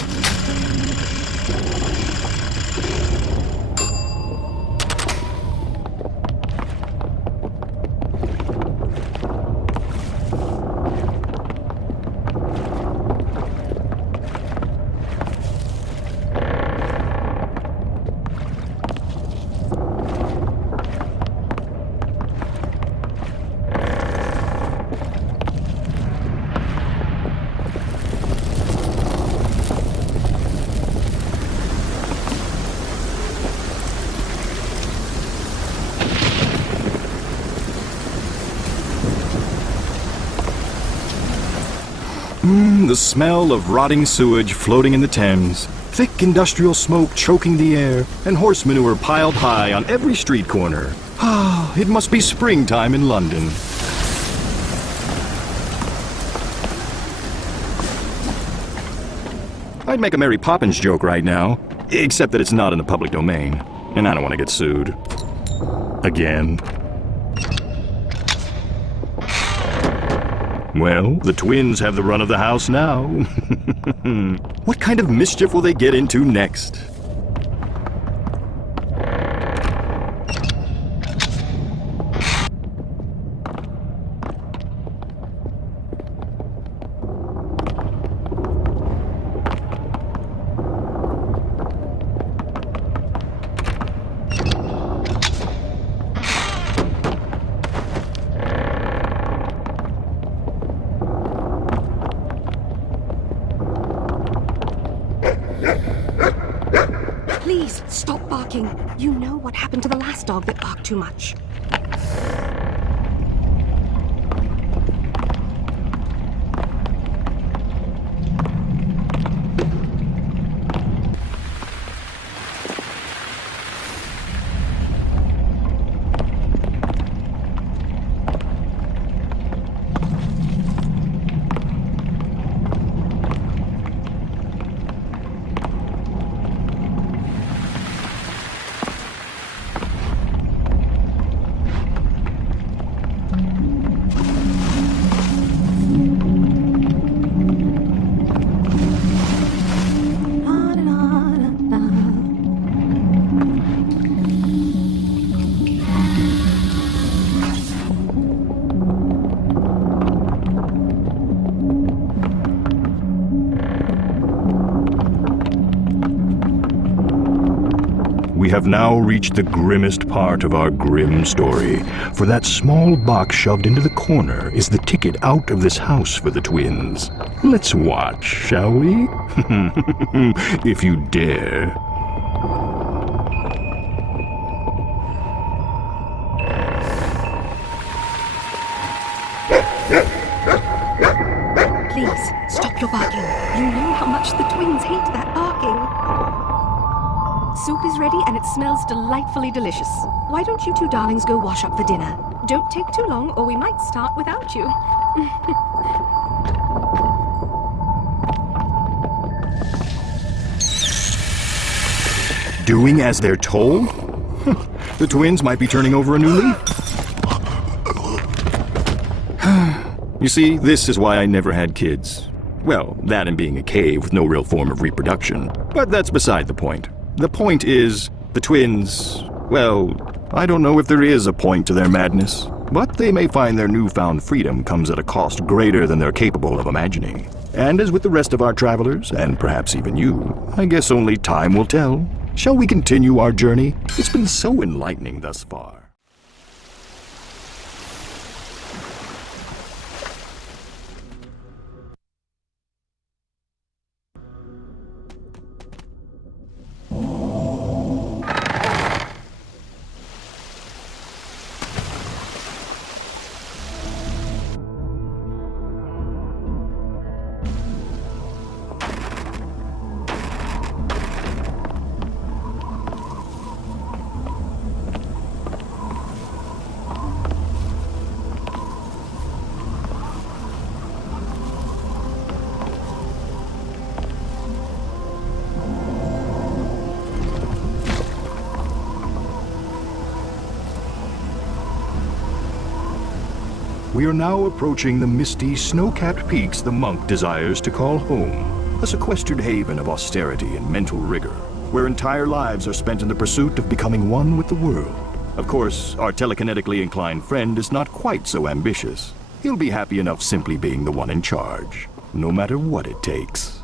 The smell of rotting sewage floating in the Thames, thick industrial smoke choking the air, and horse manure piled high on every street corner. Ah, it must be springtime in London. I'd make a Mary Poppins joke right now, except that it's not in the public domain, and I don't want to get sued. Again. Well, the twins have the run of the house now. What kind of mischief will they get into next? Please, stop barking. You know what happened to the last dog that barked too much. We have now reached the grimmest part of our grim story, for that small box shoved into the corner is the ticket out of this house for the twins. Let's watch, shall we? If you dare. Please, stop your barking. You know how much the twins hate that barking. Soup is ready and it smells delightfully delicious. Why don't you two darlings go wash up for dinner? Don't take too long or we might start without you. Doing as they're told? The twins might be turning over a new leaf. You see, this is why I never had kids. Well, that and being a cave with no real form of reproduction. But that's beside the point. The point is, the twins, well, I don't know if there is a point to their madness, but they may find their newfound freedom comes at a cost greater than they're capable of imagining. And as with the rest of our travelers, and perhaps even you, I guess only time will tell. Shall we continue our journey? It's been so enlightening thus far. We are now approaching the misty, snow-capped peaks the monk desires to call home. A sequestered haven of austerity and mental rigor, where entire lives are spent in the pursuit of becoming one with the world. Of course, our telekinetically inclined friend is not quite so ambitious. He'll be happy enough simply being the one in charge, no matter what it takes.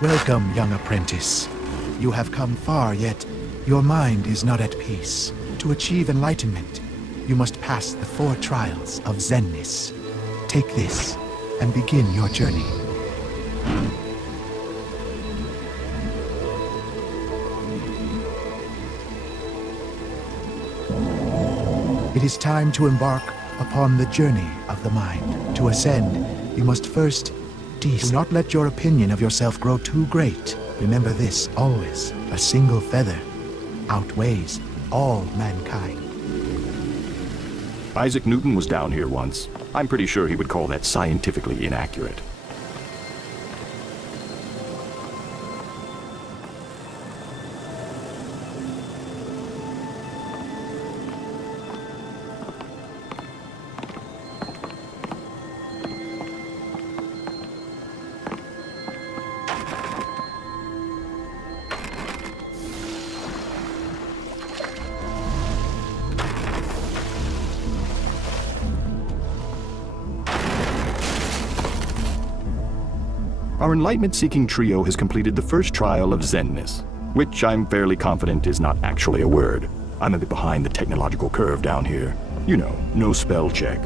Welcome, young apprentice. You have come far, yet your mind is not at peace. To achieve enlightenment, you must pass the 4 trials of Zenness. Take this and begin your journey. It is time to embark upon the journey of the mind. To ascend, you must first do not let your opinion of yourself grow too great. Remember this always: a single feather outweighs all mankind. Isaac Newton was down here once. I'm pretty sure he would call that scientifically inaccurate. Our enlightenment-seeking trio has completed the first trial of Zenness, which I'm fairly confident is not actually a word. I'm a bit behind the technological curve down here. You know, no spell check.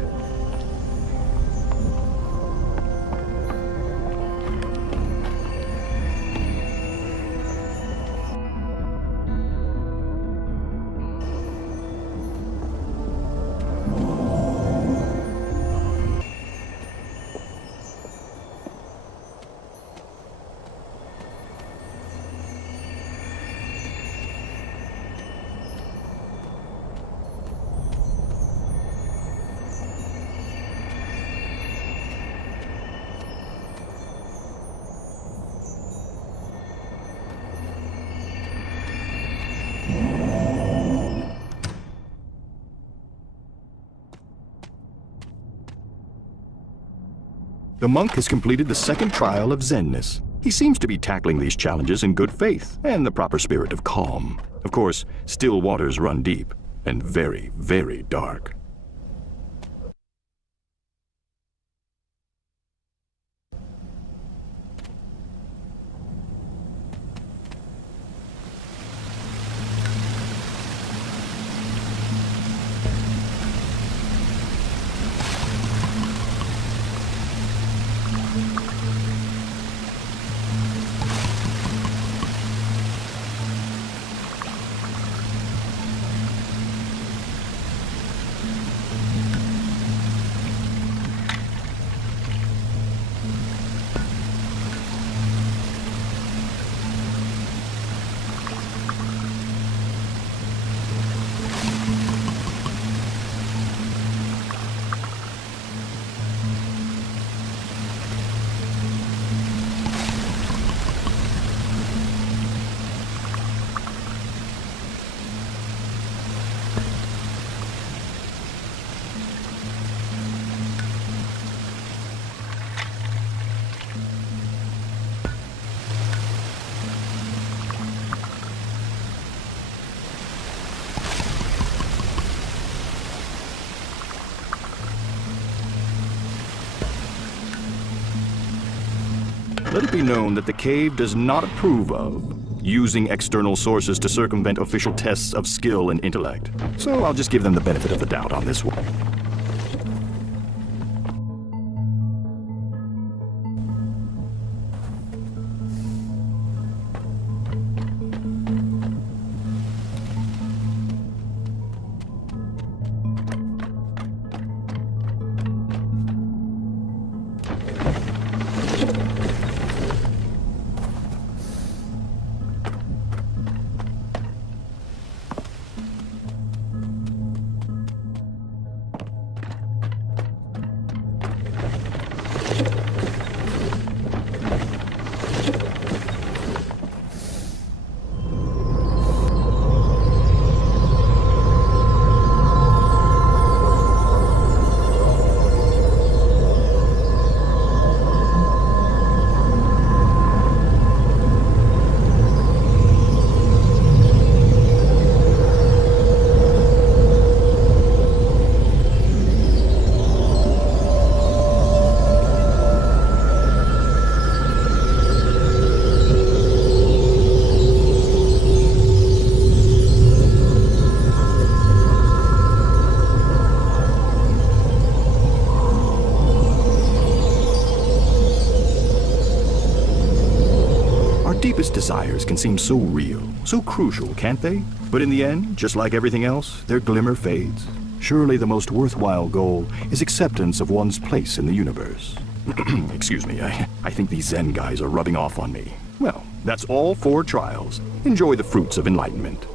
The monk has completed the second trial of Zenness. He seems to be tackling these challenges in good faith and the proper spirit of calm. Of course, still waters run deep and very, very dark. Let it be known that the cave does not approve of using external sources to circumvent official tests of skill and intellect. So I'll just give them the benefit of the doubt on this one. deepest desires can seem so real, so crucial, can't they? But in the end, just like everything else, their glimmer fades. Surely the most worthwhile goal is acceptance of one's place in the universe. Excuse me, I think these Zen guys are rubbing off on me. Well, that's all 4 trials. Enjoy the fruits of enlightenment.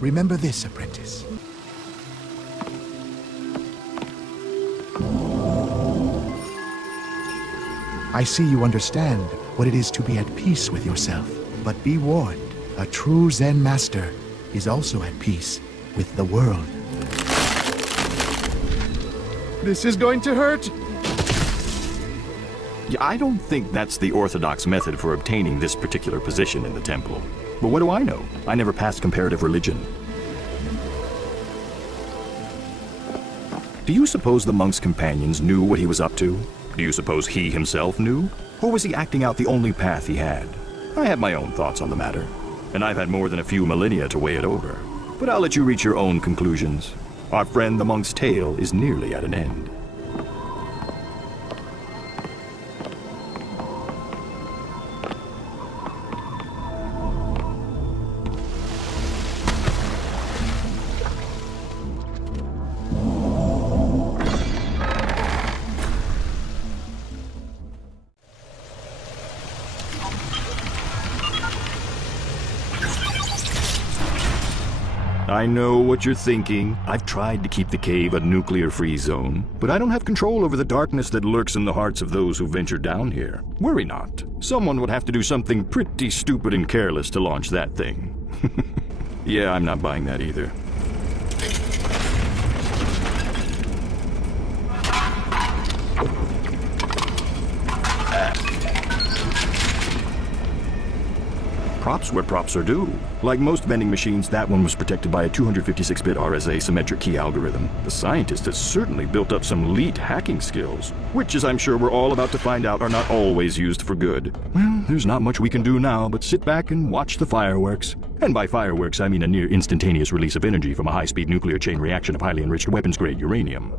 Remember this, apprentice. I see you understand what it is to be at peace with yourself. But be warned, a true Zen master is also at peace with the world. This is going to hurt! Yeah, I don't think that's the orthodox method for obtaining this particular position in the temple. But what do I know? I never passed comparative religion. Do you suppose the monk's companions knew what he was up to? Do you suppose he himself knew? Or was he acting out the only path he had? I have my own thoughts on the matter, and I've had more than a few millennia to weigh it over. But I'll let you reach your own conclusions. Our friend the monk's tale is nearly at an end. I know what you're thinking. I've tried to keep the cave a nuclear-free zone, but I don't have control over the darkness that lurks in the hearts of those who venture down here. Worry not. Someone would have to do something pretty stupid and careless to launch that thing. Yeah, I'm not buying that either. Props where props are due. Like most vending machines, that one was protected by a 256-bit RSA symmetric key algorithm. The scientist has certainly built up some elite hacking skills, which, as I'm sure we're all about to find out, are not always used for good. Well, there's not much we can do now but sit back and watch the fireworks. And by fireworks, I mean a near instantaneous release of energy from a high-speed nuclear chain reaction of highly enriched weapons-grade uranium.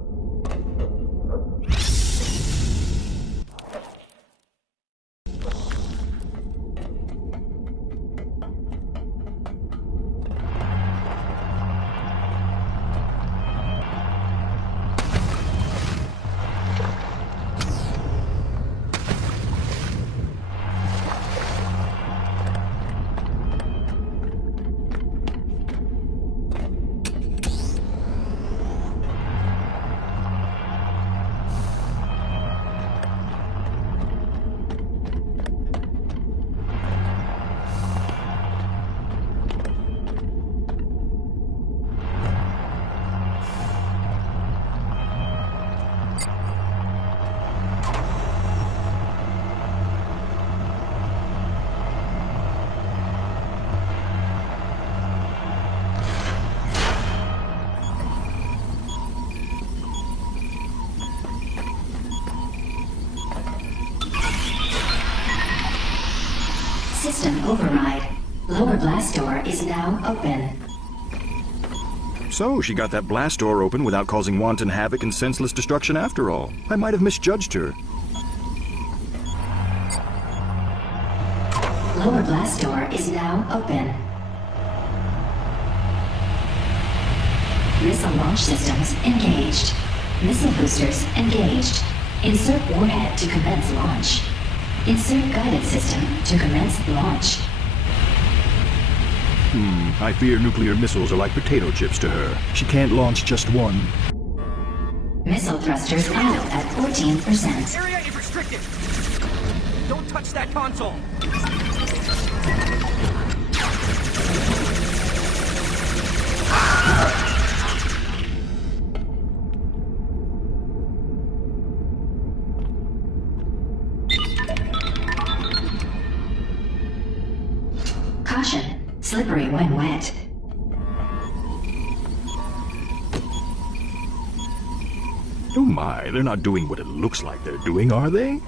System override. Lower blast door is now open. So, she got that blast door open without causing wanton havoc and senseless destruction after all. I might have misjudged her. Lower blast door is now open. Missile launch systems engaged. Missile boosters engaged. Insert warhead to commence launch. Insert guided system to commence launch. I fear nuclear missiles are like potato chips to her. She can't launch just one. Missile thrusters out at 14%. Area is restricted. Don't touch that console. Slippery when wet. Oh my, they're not doing what it looks like they're doing, are they?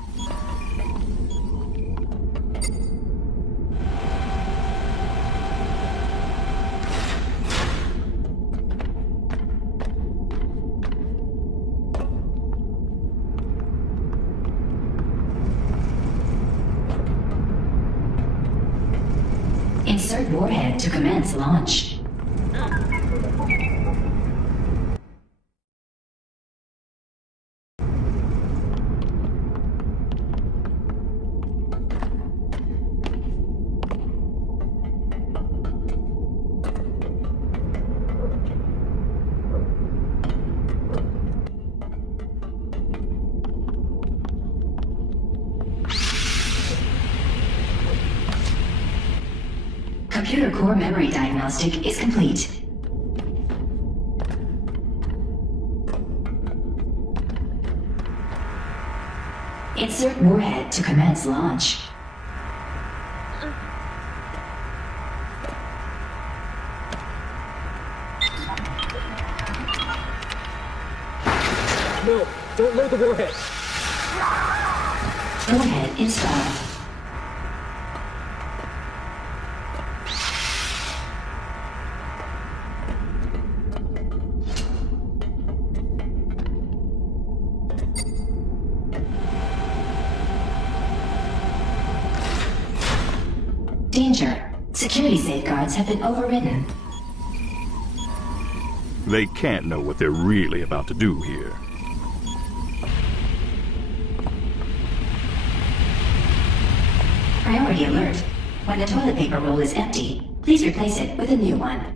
Insert warhead to commence launch. Computer core memory diagnostic is complete. Insert warhead to commence launch. No, don't load the warhead. Warhead installed. Danger. Security safeguards have been overridden. They can't know what they're really about to do here. Priority alert. When the toilet paper roll is empty, please replace it with a new one.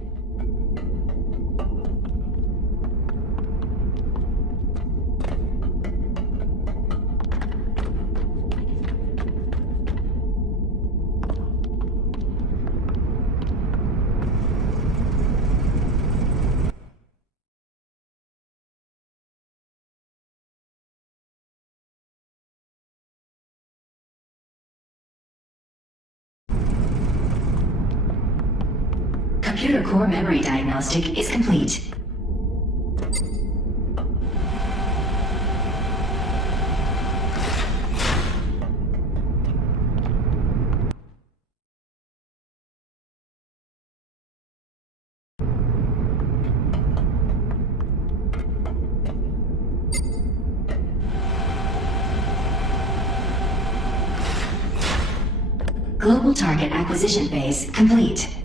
Computer core memory diagnostic is complete. Global target acquisition phase complete.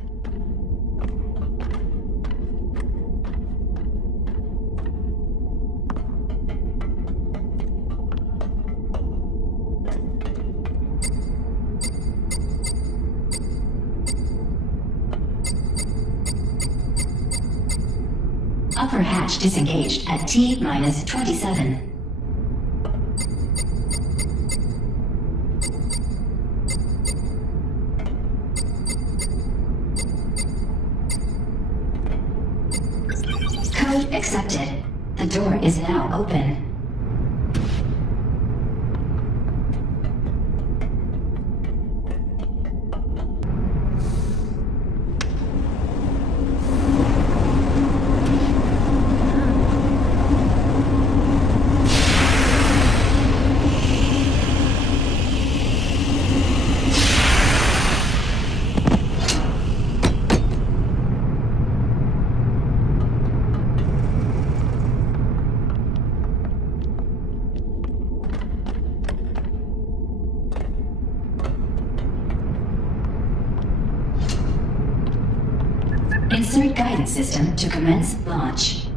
Upper hatch disengaged at T-27. Code accepted. The door is now open. Insert guidance system to commence launch.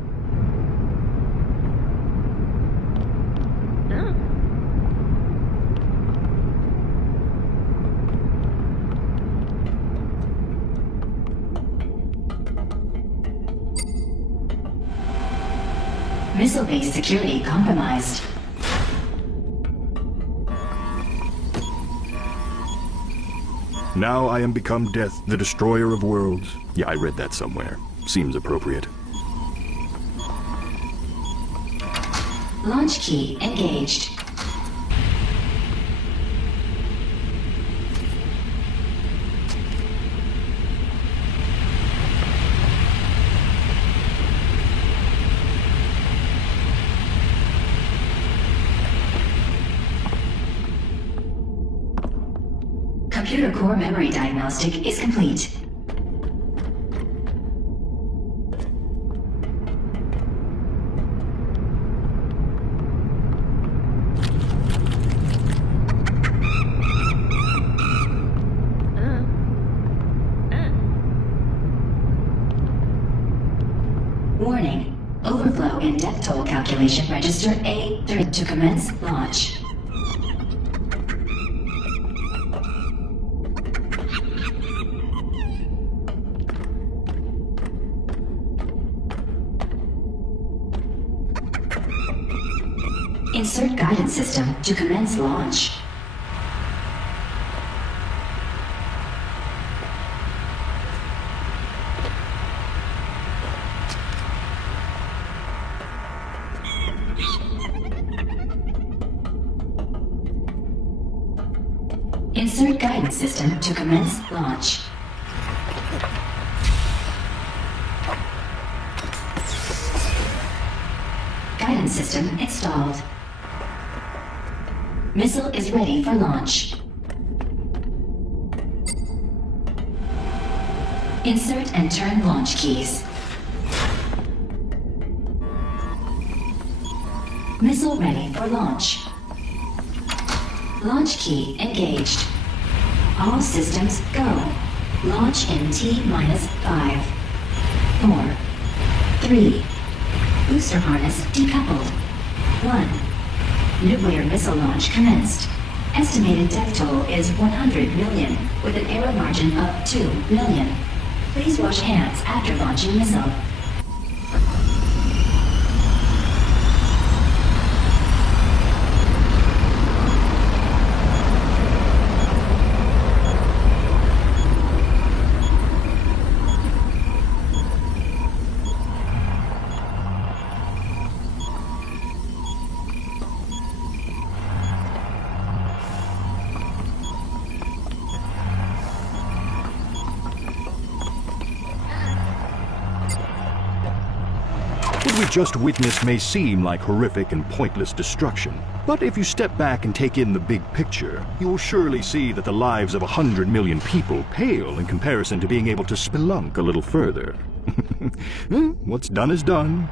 Missile-based security compromised. Now I am become Death, the destroyer of worlds. Yeah, I read that somewhere. Seems appropriate. Launch key engaged. Computer core memory diagnostic is complete. Warning. Overflow in death toll calculation register A3 to commence launch. Insert guidance system to commence launch. Insert guidance system to commence launch. Guidance system installed. Missile is ready for launch. Insert and turn launch keys. Missile ready for launch. Launch key engaged. All systems go. Launch in T-minus 5, 4, 3. Booster harness decoupled. 1. Nuclear missile launch commenced. Estimated death toll is 100 million, with an error margin of 2 million. Please wash hands after launching missile. What we just witnessed may seem like horrific and pointless destruction, but if you step back and take in the big picture, you'll surely see that the lives of 100 million people pale in comparison to being able to spelunk a little further. What's done is done.